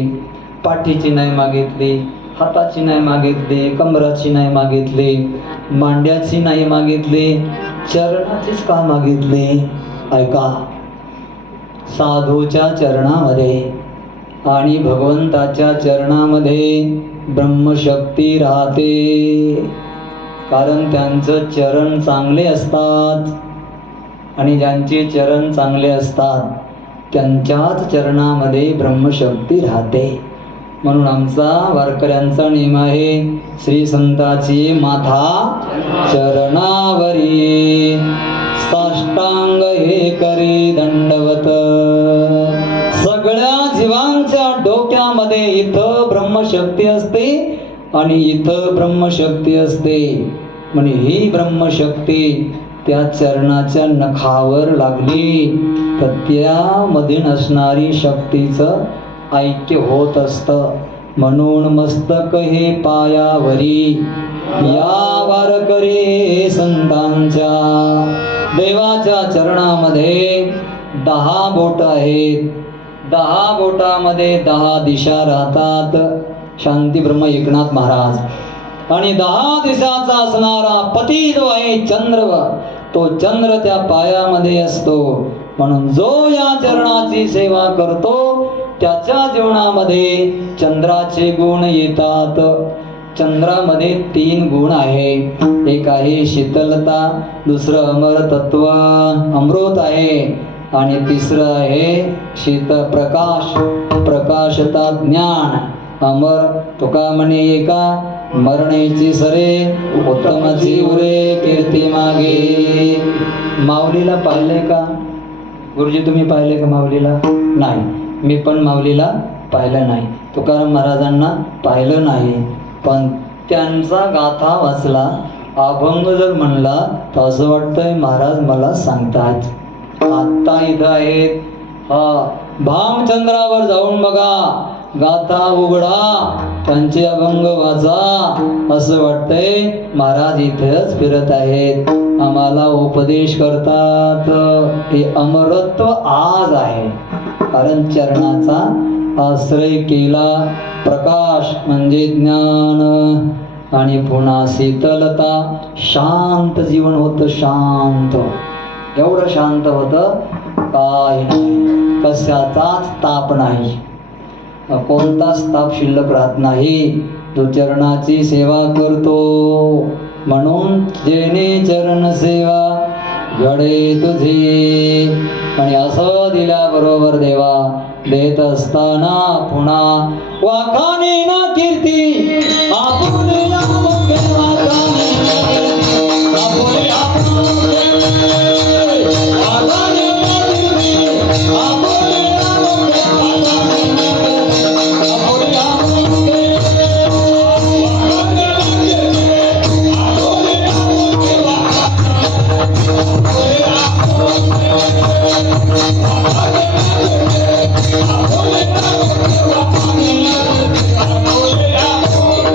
पाठीची नाही मागितली, हाताची नाही मागितली, कमराची नाही मागितली, मांड्याची नाही मागितली, चरणाचीच का मागितली? ऐका, साधूच्या चरणामध्ये आणि भगवंताच्या चरणामध्ये ब्रह्मशक्ती राहते. कारण त्यांचं चरण चांगले असतात आणि ज्यांचे चरण चांगले असतात त्यांच्याच चरणामध्ये ब्रह्मशक्ती राहते. म्हणून आमचा वारकऱ्यांचा नियम आहे, श्री संताची माथा चरणावरी, साष्टांग हे करी दंडवत. सगळ्या जीवांच्या डोक्यामध्ये इथं ब्रह्मशक्ती असते आणि इथं ब्रह्मशक्ती असते. म्हणजे ही ब्रह्मशक्ती त्या चरणाच्या नखावर लागली तर त्यामध्ये नसणारी शक्तीचं ऐक्य होत असतं. म्हणून मस्तक हे पायावरी, या वारकरी संतांच्या. देवाच्या चरणामध्ये 10 बोट आहेत. 10 बोटामध्ये 10 दिशा राहतात. शांती ब्रह्म एकनाथ महाराज. आणि 10 दिशाचा असणारा पती जो आहे चंद्र, तो चंद्र त्या पायामध्ये असतो. म्हणून जो या चरणाची सेवा करतो त्याच्या जीवनामध्ये चंद्राचे गुण येतात. चंद्रामध्ये 3 गुण आहे. एक आहे शीतलता, दुसरं अमरतत्व अमृत आहे, आणि तिसरं आहे प्रकाश, प्रकाशता ज्ञान. अमर तुका म्हणे एका मरणेची सरे, उत्तमाची उरे कीर्ती मागे. माऊलीला पाहिले का गुरुजी? तुम्ही पाहिले का माऊलीला? नाही, मी पण माऊलीला पाहिलं नाही, तुकाराम महाराजांना पाहिलं नाही. पण त्यांचा गाथा वाचला, अभंग जर म्हणला तर असं वाटतंय महाराज मला सांगतात. आत्ता इथं आहेत. भामचंद्रावर जाऊन बघा, गाथा उघडा, त्यांचे अभंग वाचा, असं वाटतंय महाराज इथेच फिरत आहेत, आम्हाला उपदेश करतात. हे अमरत्व आज आहे, कारण चरणाचा आश्रय केला. प्रकाश म्हणजे ज्ञान, आणि पुन्हा शीतलता, शांत जीवन होतं, शांत, एवढं शांत होतं, काय नाही, कशाचाच ताप नाही, कोणताच ताप शिल्लक राहत नाही. तो चरणाची सेवा करतो. म्हणून जेने चरण सेवा घडे तुझे. आणि असं दिल्याबरोबर देवा देत असताना पुन्हा वाखाने ना कीर्ती, आपुले आपुले वाखाने ना कीर्ती, आपुले आपुले वाखाने ना कीर्ती, आपुले आपुले वाखाने ना कीर्ती, आपुले आपुले वाखाने ना कीर्ती, आपुले आपुले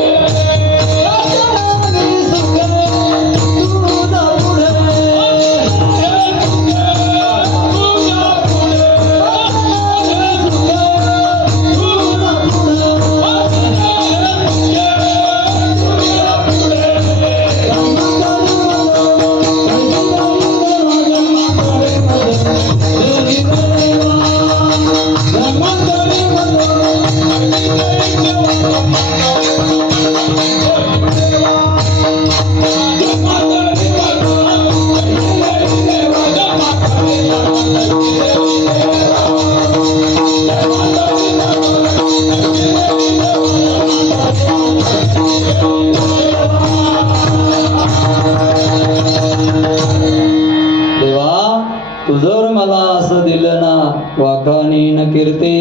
तुझर मला असं दिलं ना, वाखाने न कीर्ती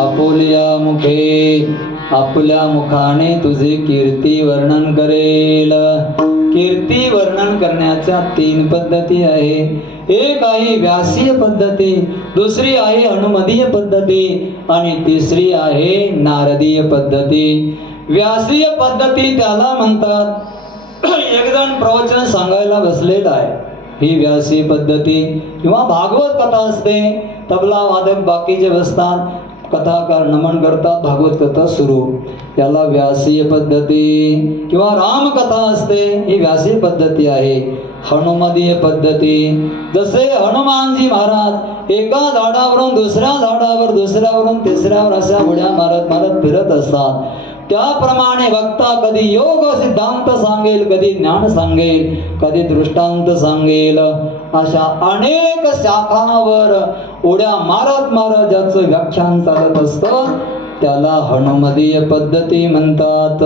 आपुल्या मुखे, आपल्या मुखाने तुझे कीर्ती वर्णन करेल. कीर्ती वर्णन करण्याच्या 3 पद्धती आहे. एक आहे व्यासीय पद्धती, दुसरी आहे हनुमदीय पद्धती, आणि तिसरी आहे नारदीय पद्धती. व्यासीय पद्धती त्याला म्हणतात, एक जण प्रवचन सांगायला बसलेला आहे, ही व्यासी पद्धती. किंवा भागवत कथा असते, तबला वादक बाकीचे बसतात, कथाकार नमन करतात, भागवत कथा सुरू, याला व्यासीय पद्धती. किंवा रामकथा असते, ही व्यासी पद्धती आहे. हनुमदीय पद्धती, जसे हनुमानजी महाराज एका झाडावरून दुसऱ्या झाडावर, दुसऱ्यावरून तिसऱ्यावर अशा उड्या मारत मारत फिरत असतात, त्याप्रमाणे वक्ता कधी योग सिद्धांत सांगेल, कधी ज्ञान सांगेल, कधी दृष्टांत सांगेल, अशा अनेक शाखांवर उड्या मारत मारत ज्याचं व्याख्यान चालत असतं त्याला हनुमदीय पद्धती म्हणतात.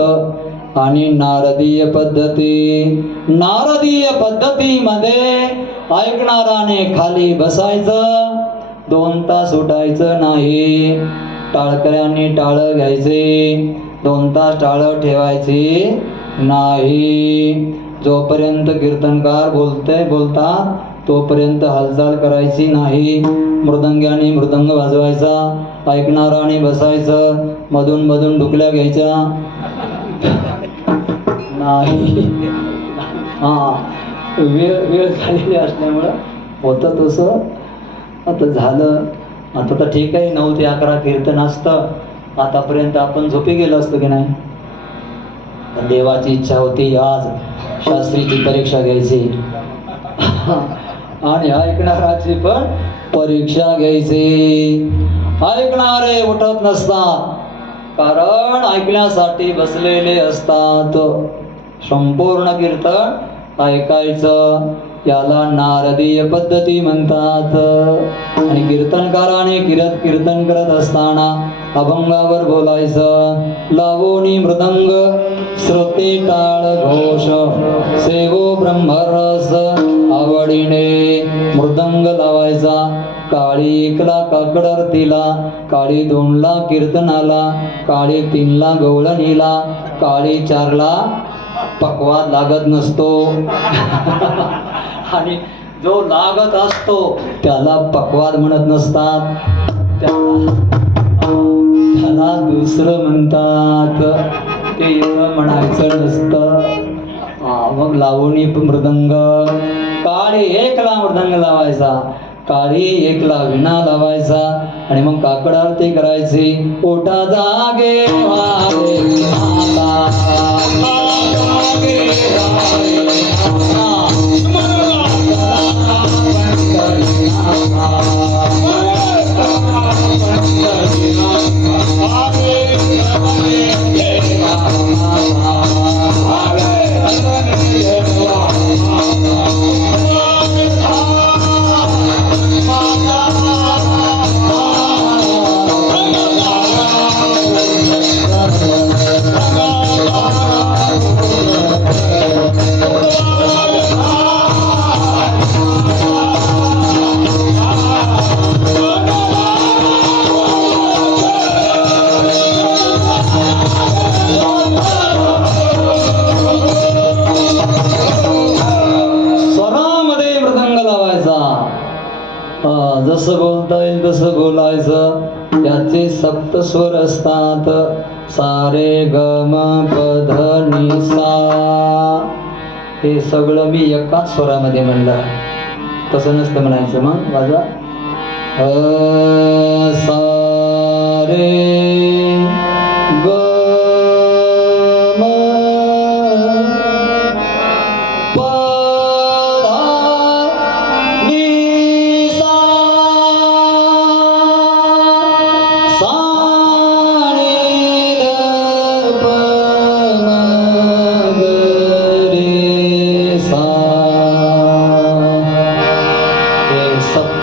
आणि नारदीय पद्धती, नारदीय पद्धतीमध्ये ऐकणाराने खाली बसायचं, 2 तास उठायचं नाही, टाळकऱ्यांनी टाळं घ्यायचे, 2 तास टाळं ठेवायची नाही. जोपर्यंत कीर्तनकार बोलतात तोपर्यंत हालचाल करायची नाही. मृदंगाने मृदंग वाजवायचा, ऐकणाराने बसायचं, मधून मधून डुकल्या घ्यायच्या नाही. वेळ झालेली असल्यामुळं होतं तसं. आता झालं, आता तर ठीक आहे, 9 ते 11 कीर्तन असतं, आतापर्यंत आपण झोपी गेलो असतो की नाही. देवाची इच्छा होती आज शास्त्रीची परीक्षा घ्यायची आणि ऐकणाराची पण परीक्षा घ्यायची. ऐकणारे उठत नसतात, कारण ऐकण्यासाठी बसलेले असतात. संपूर्ण कीर्तन ऐकायचं याला नारदीय पद्धती म्हणतात. आणि कीर्तनकाराने कीर्तन करत असताना अभंगावर बोलायचं. लावोनी मृदंग श्रोते टाळ घोष सेवो ब्रह्मरस आवडीने. मृदंग लावायचा. काळी एकला काकड आरतीला, काळी दोनला कीर्तनाला, काळी तीनला गवळणीला, काळी चारला पक्वाद लागत नसतो. आणि जो लागत असतो त्याला पक्वाद म्हणत नसतात, त्याला दुसरं म्हणतात. ते म्हणायचं नसतं. मग लावणी मृदंग. काळी एकला मृदंग लावायचा, काळी एकला विणा लावायचा आणि मग काकड आरती करायची. ओटा जागे वारे माता, जागे वारे जसं बोलता येईल तसं बोलायचं. याचे सप्त स्वर असतात. सारे गम पध नि सा. हे सगळं मी एकाच स्वरामध्ये म्हणलं. तसं नसतं म्हणायचं. मग माझा सारे ग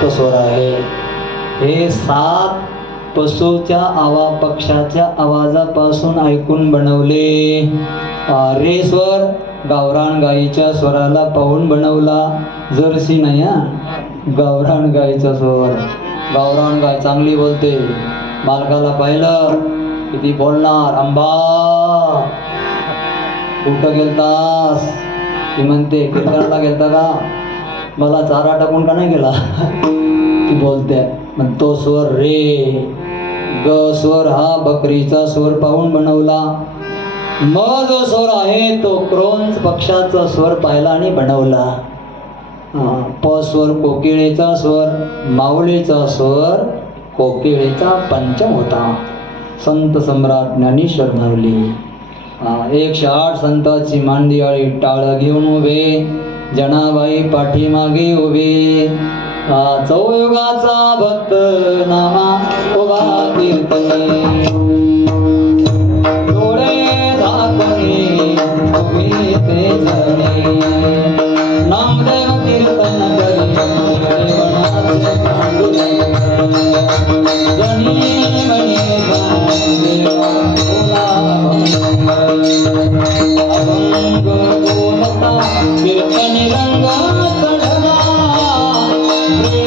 स्वर आहे. हे 7 पशुच्या पक्षाच्या आवाजापासून ऐकून बनवले. रे स्वर गावरान गाईच्या स्वराला पाहून बनवला. जर्सी नाही हा, गावरान गाईचा स्वर. गावरान गाय चांगली बोलते. मालकाला पाहिलं किती बोलणार. आंबा कुठं गेलतास? ती म्हणते कीर्तनाला गेलता का? मला चारा टाकून का नाही गेला? ती बोलते. मग तो स्वर रे. ग स्वर हा बकरीचा स्वर पाहून बनवला. म जो स्वर आहे तो क्रोंच पक्षाचा स्वर पाहिला आणि बनवला. प स्वर कोकिळेचा स्वर, माऊलीचा स्वर कोकिळेचा पंचम होता. संत सम्राट ज्ञानेश्वर माऊली. 108 संतांची मांदियाळी टाळ घेऊन उभे. जनाबाई पाठीमागे उभे. चौयुगाचा भक्त नामा उभा कीर्तने. डोळे झाकणे उभे ते जणे. नामदेव कीर्तन करी वनाचे पांडुरंग. जनी म्हणे देवा अभंग बोलता कीर्तनी रंग चढला. जय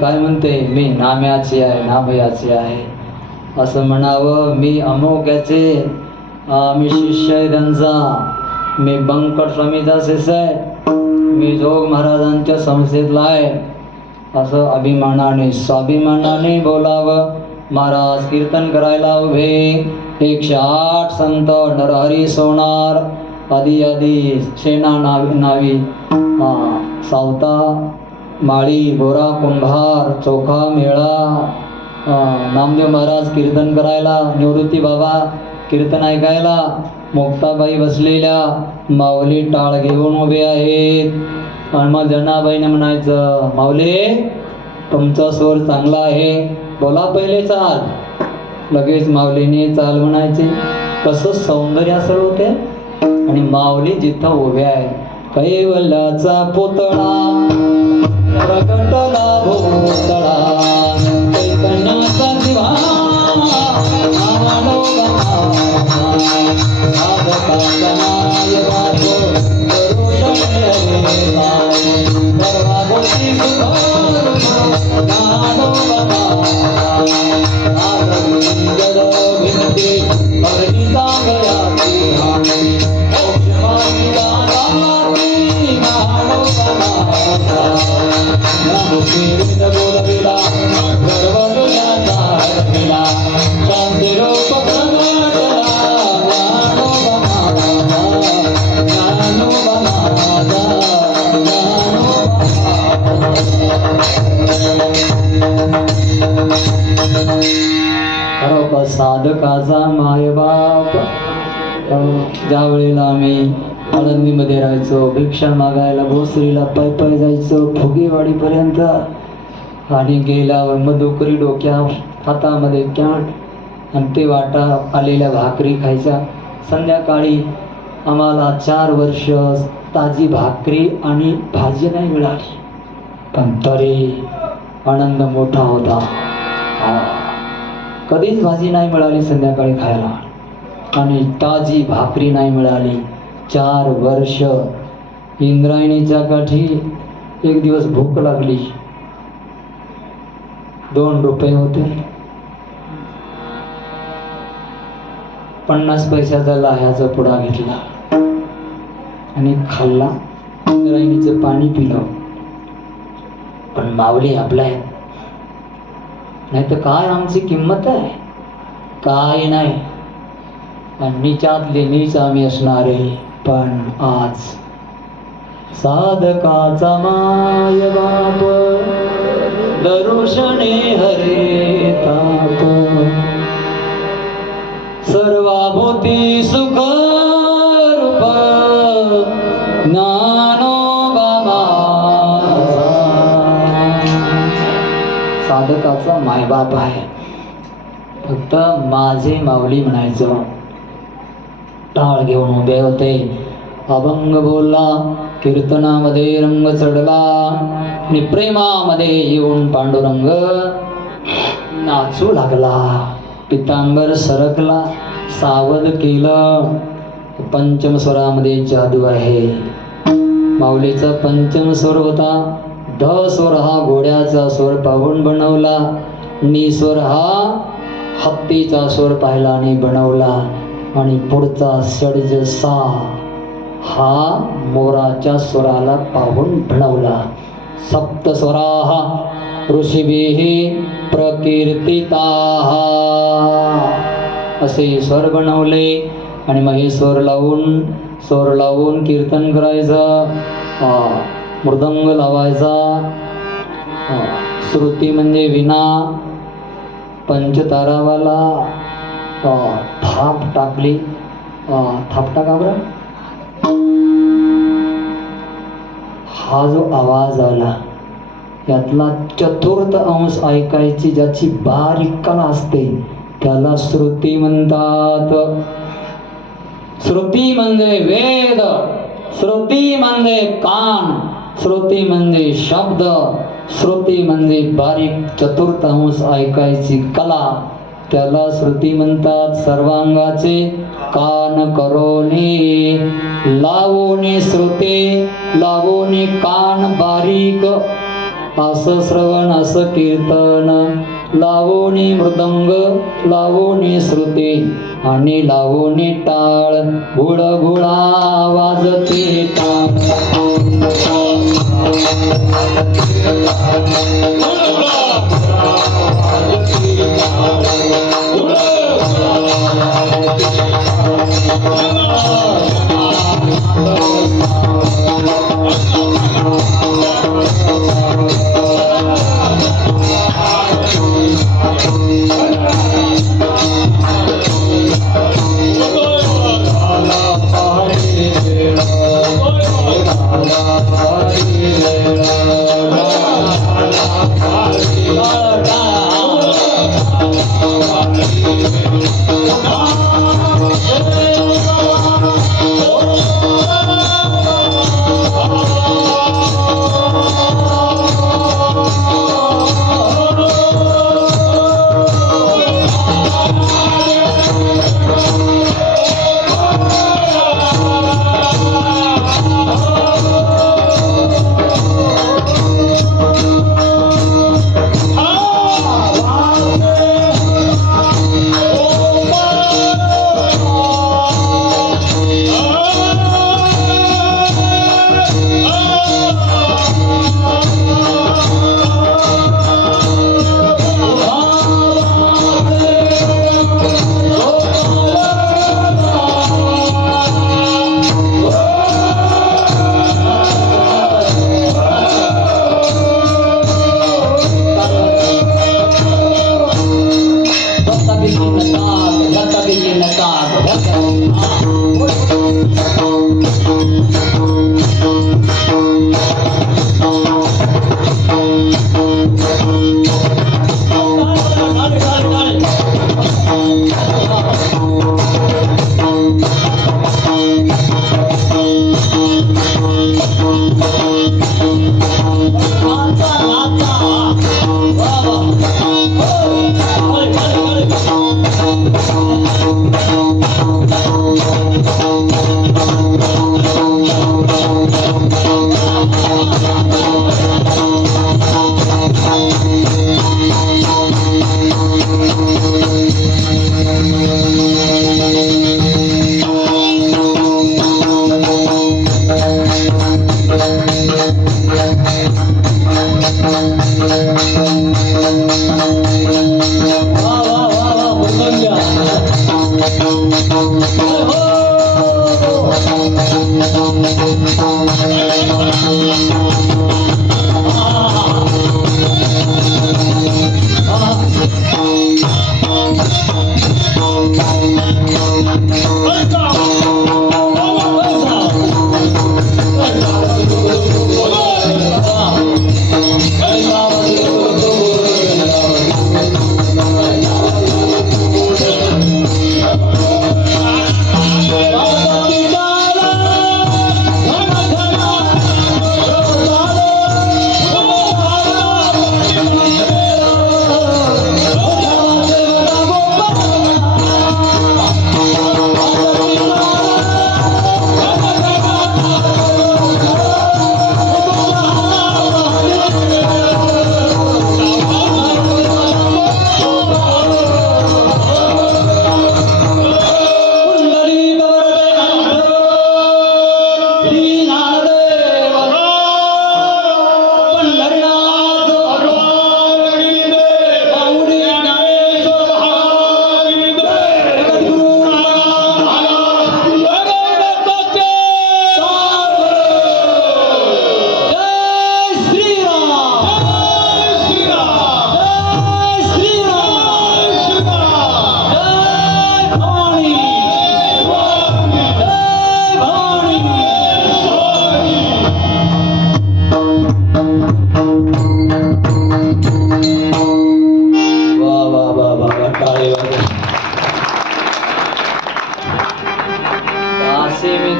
काय म्हणते, मी नाम्याची आहे, नामयाची आहे असं म्हणावं. मी अमोक्याचे, मी शिष्य आहे त्यांचा, मी बंकट स्वामीचा शिष्य आहे, मी जोग महाराजांच्या संस्थेतला आहे असं अभिमानाने स्वाभिमानाने बोलावं. महाराज कीर्तन करायला उभे. 108 संत नरहरी सोनार आदी आदी सेना नावी सावता माळी बोरा कुंभार चोखा मेळा. नामदेव महाराज कीर्तन करायला, निवृत्ती बाबा कीर्तन ऐकायला, मुक्ताबाई बसलेल्या, माऊली टाळ घेऊन उभे आहेत. आणि मग जनाबाईने म्हणायचं, माऊली तुमचा स्वर चांगला आहे, बोला पहिले चाल. लगेच माऊलीने चाल म्हणायचे. कसं सौंदर्य असं होते. आणि माऊली जिथं उभ्या आहे, कैवल्याचा पुतळा प्रगटला भोतळा, चैतन्याचा दिवा साधकाचा नायक सर्वा गोष्टी साधकाचा मायबाप. ज्या वेळेला आम्ही आळंदीमध्ये राहायचो, भिक्षा मागायला भोसरीला पाय पाय जायचो फुगेवाडीपर्यंत. आणि गेल्यावर मधुकरी डोक्या हातामध्ये कॅट आणि ते वाटा आलेल्या भाकरी खायच्या. संध्याकाळी आम्हाला 4 वर्ष ताजी भाकरी आणि भाजी नाही मिळाली, पण तरी आनंद मोठा होता. कधीच भाजी नाही मिळाली संध्याकाळी खायला आणि ताजी भाकरी नाही मिळाली. 4 वर्ष. इंद्रायणीच्या काठी एक दिवस भूक लागली. 2 रुपये होते. 50 पैशाचा लाह्याचा पुडा घेतला आणि खाल्ला. इंद्रायणीचं पाणी पिलं. पण माऊली आपल्या आहे, नाही तर काय आमची किंमत आहे, काय नाही. नीचातले नीच आम्ही असणारे. पण आज साधकाचा माय बाप दर्शने हरे ताप, सर्वाभूती सुख रूप ज्ञानोबा माझा. साधकाचा मायबाप आहे. फक्त माझे माऊली म्हणायचं. टाळ घेऊन उभे होते. अभंग बोलला, कीर्तनामध्ये रंग चढला आणि प्रेमामध्ये येऊन पांडुरंग नाचू लागला. पितांबर सरकला, सावध केलं. पंचम स्वरामध्ये जादू आहे. माऊलीचा पंचम स्वर होता. ध स्वर हा घोड्याचा स्वर पाहून बनवला. नी स्वर हा हत्तीचा स्वर पाहिला आणि बनवला. आणि पुढचा षड्ज सा हा मोराच्या स्वराला पाहून बनवला. सप्तस्वराः ऋषिभिः प्रकीर्तिताः असे स्वर बनवले. आणि मग हे स्वर लावून कीर्तन करायचं. मृदंग लावायचा. श्रुती म्हणजे विना, पंचतारावाला. थाप टाकली. थाप टाका बरं. हा जो आवाज आला यातला चतुर्थ अंश ऐकायची ज्याची बारीक कला असते त्याला श्रुती म्हणतात. श्रुती म्हणजे वेद, श्रुती म्हणजे कान, श्रुती म्हणजे शब्द, श्रुती म्हणजे बारीक चतुर्थ अंश ऐकायची कला, त्याला श्रुती म्हणतात. सर्वांगाचे कान करोनी लावोनी श्रुती, लावोनी कान बारीक. अस श्रवण अस कीर्तन लावोनी मृदंग लावोनी श्रुती आणि लावोनी टाळ गुळगुळा वाजते टाळ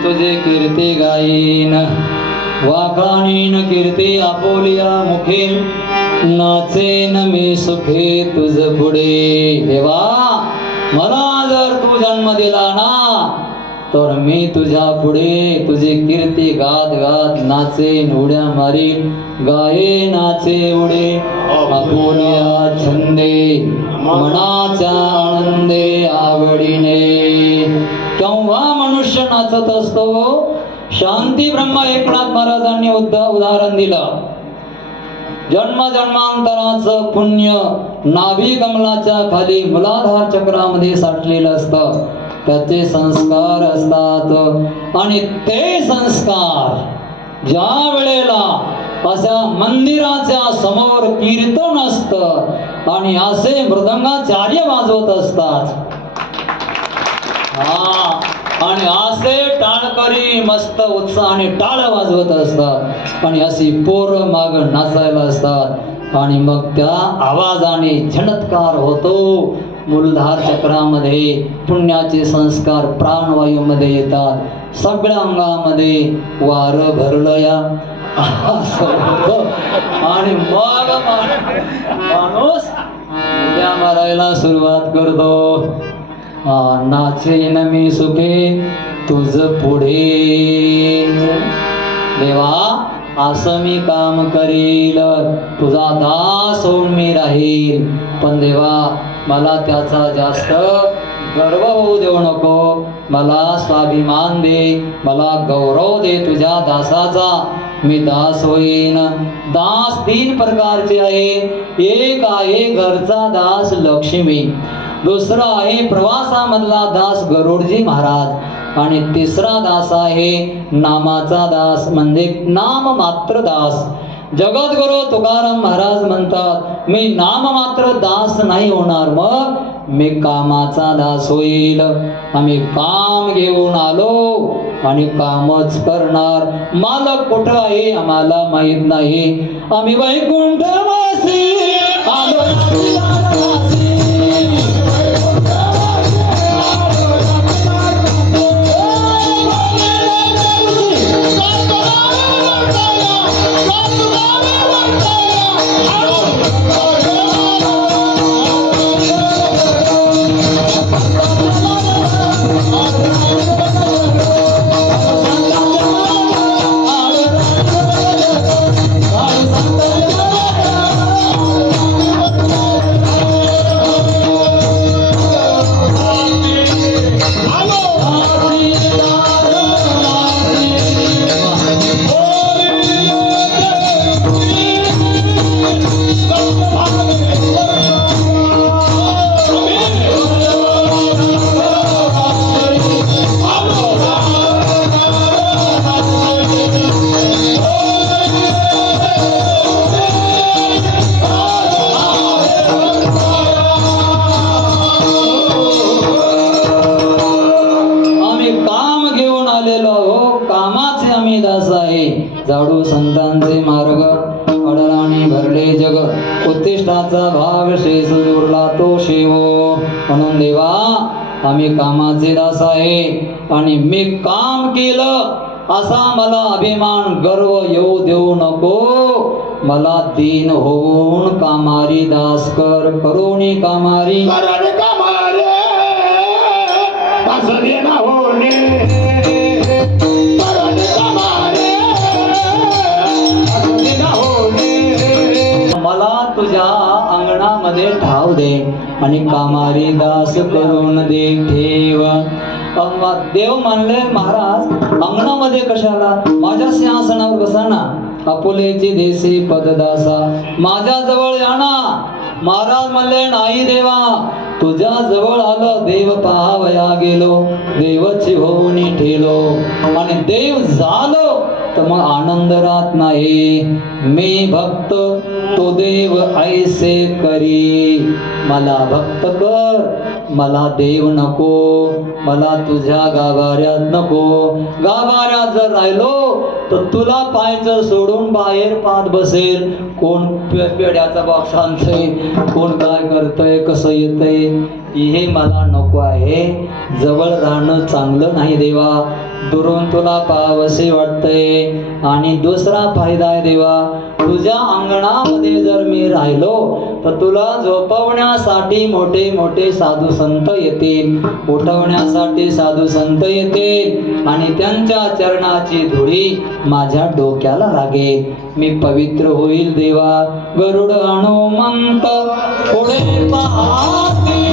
तुझे कीर्ती गाईन वाखाणीन कीर्ती आपोलिया मुखे नाचेन मी सुखे तुझ पुढे. देवा मला जर तू जन्म दिला ना तर मी तुझ्या पुढे तुझी कीर्ती गात गात नाचेन उड्या मारीन गाये नाचे उडे आपुल्या छंदे मनाच्या आनंदे आवडीने. केव्हा मनुष्य नाचत असतो? शांती ब्रह्म एकनाथ महाराजांनी उदाहरण दिलं. जन्मजन्मांतराचं पुण्य नाभी कमलाच्या खाली मूलाधार चक्रामध्ये साठलेलं असतं. त्याचे संस्कार असतात आणि ते संस्कार ज्या वेळेला अशा मंदिराच्या समोर कीर्तन असतं आणि असे मृदंगाचार्य वाजवत असतात आणि असे टाळकरी मस्त उत्साहाने टाळ वाजवत असतात आणि अशी पोरं माग नाचायला असतात आणि मग त्या आवाजाने झणत्कार होतो. मूलधार चक्रामध्ये पुण्याचे संस्कार प्राणवायूमध्ये येतात. सगळ्या अंगामध्ये वारं भरलं या आणि मग माणूस उड्या मारायला सुरुवात करतो. नाचेन मी सुखे तुझ पुढे. देवा असं मी काम करील, तुझा दास होऊन मी राहील, पण देवा मला त्याचा जास्त गर्व होऊ देऊ नको. मला स्वाभिमान दे, मला गौरव दे तुझ्या दासाचा. मी दास होईन. दास 3 प्रकारचे आहे. एक आहे घरचा दास लक्ष्मी, दुसरा आहे प्रवासामधला दास गरुडजी महाराज आणि तिसरा दास आहे नामाचा दास म्हणजे नाम मात्र दास. जगद्गुरु तुकाराम महाराज म्हणतात मी नाम मात्र दास नाही होणार, मग मी कामाचा दास होईल. आम्ही काम घेऊन आलो आणि कामच करणार. मालक कुठं आहे आम्हाला माहित नाही. आम्ही वैकुंठवासी आलो. जाडू संतांचे मार्ग अडराणी भरले जग. उत्तिष्ठाचा भाग शेष उरला तो शिवो. म्हणून देवा आम्ही कामाचे दास आहे आणि मी काम केलं असा मला अभिमान गर्व येऊ देऊ नको. मला दीन होऊन कामारी दास कर. करोनी कामारी मला तुझ्या अंगणामध्ये ठाव दे आणि कामारी दास करून दे ठेव. देव म्हणले महाराज अंगणामध्ये कशाला, माझ्या सिंहासनावर बसा ना. आपुलेची देशी पददासा माझ्या जवळ या ना. महाराज म्हणले नाही देवा, तुझ्या जवळ आलं देव पाहावया गेलो, देवची होऊन ठेलो आणि देव झालो तर मग आनंद राहत नाही. मी भक्त तो देव ऐसे करी. मला भक्त कर, मला देव नको, मला तुझ्या गाभाऱ्यात नको. गाभाऱ्यात जर राहिलो तर तुला पायचं सोडून बाहेर पाहत बसेल. कोण पेड्याचा बॉक्स आणतंय, कोण काय करतंय, कसं येतंय, हे मला नको आहे. जवळ राहणं चांगलं नाही देवा. दुरून तुला पाहावसे वाटतंय. आणि दुसरा फायदा आहे देवा, तुझ्या अंगणामध्ये जर मी राहिलो तर तुला झोपवण्यासाठी मोठे मोठे साधू संत येतील, उठवण्यासाठी साधू संत येतील आणि त्यांच्या चरणाची धुळी माझ्या डोक्याला लागेल. मी पवित्र होईल देवा. गरुड हनुमंत पुढे पाहते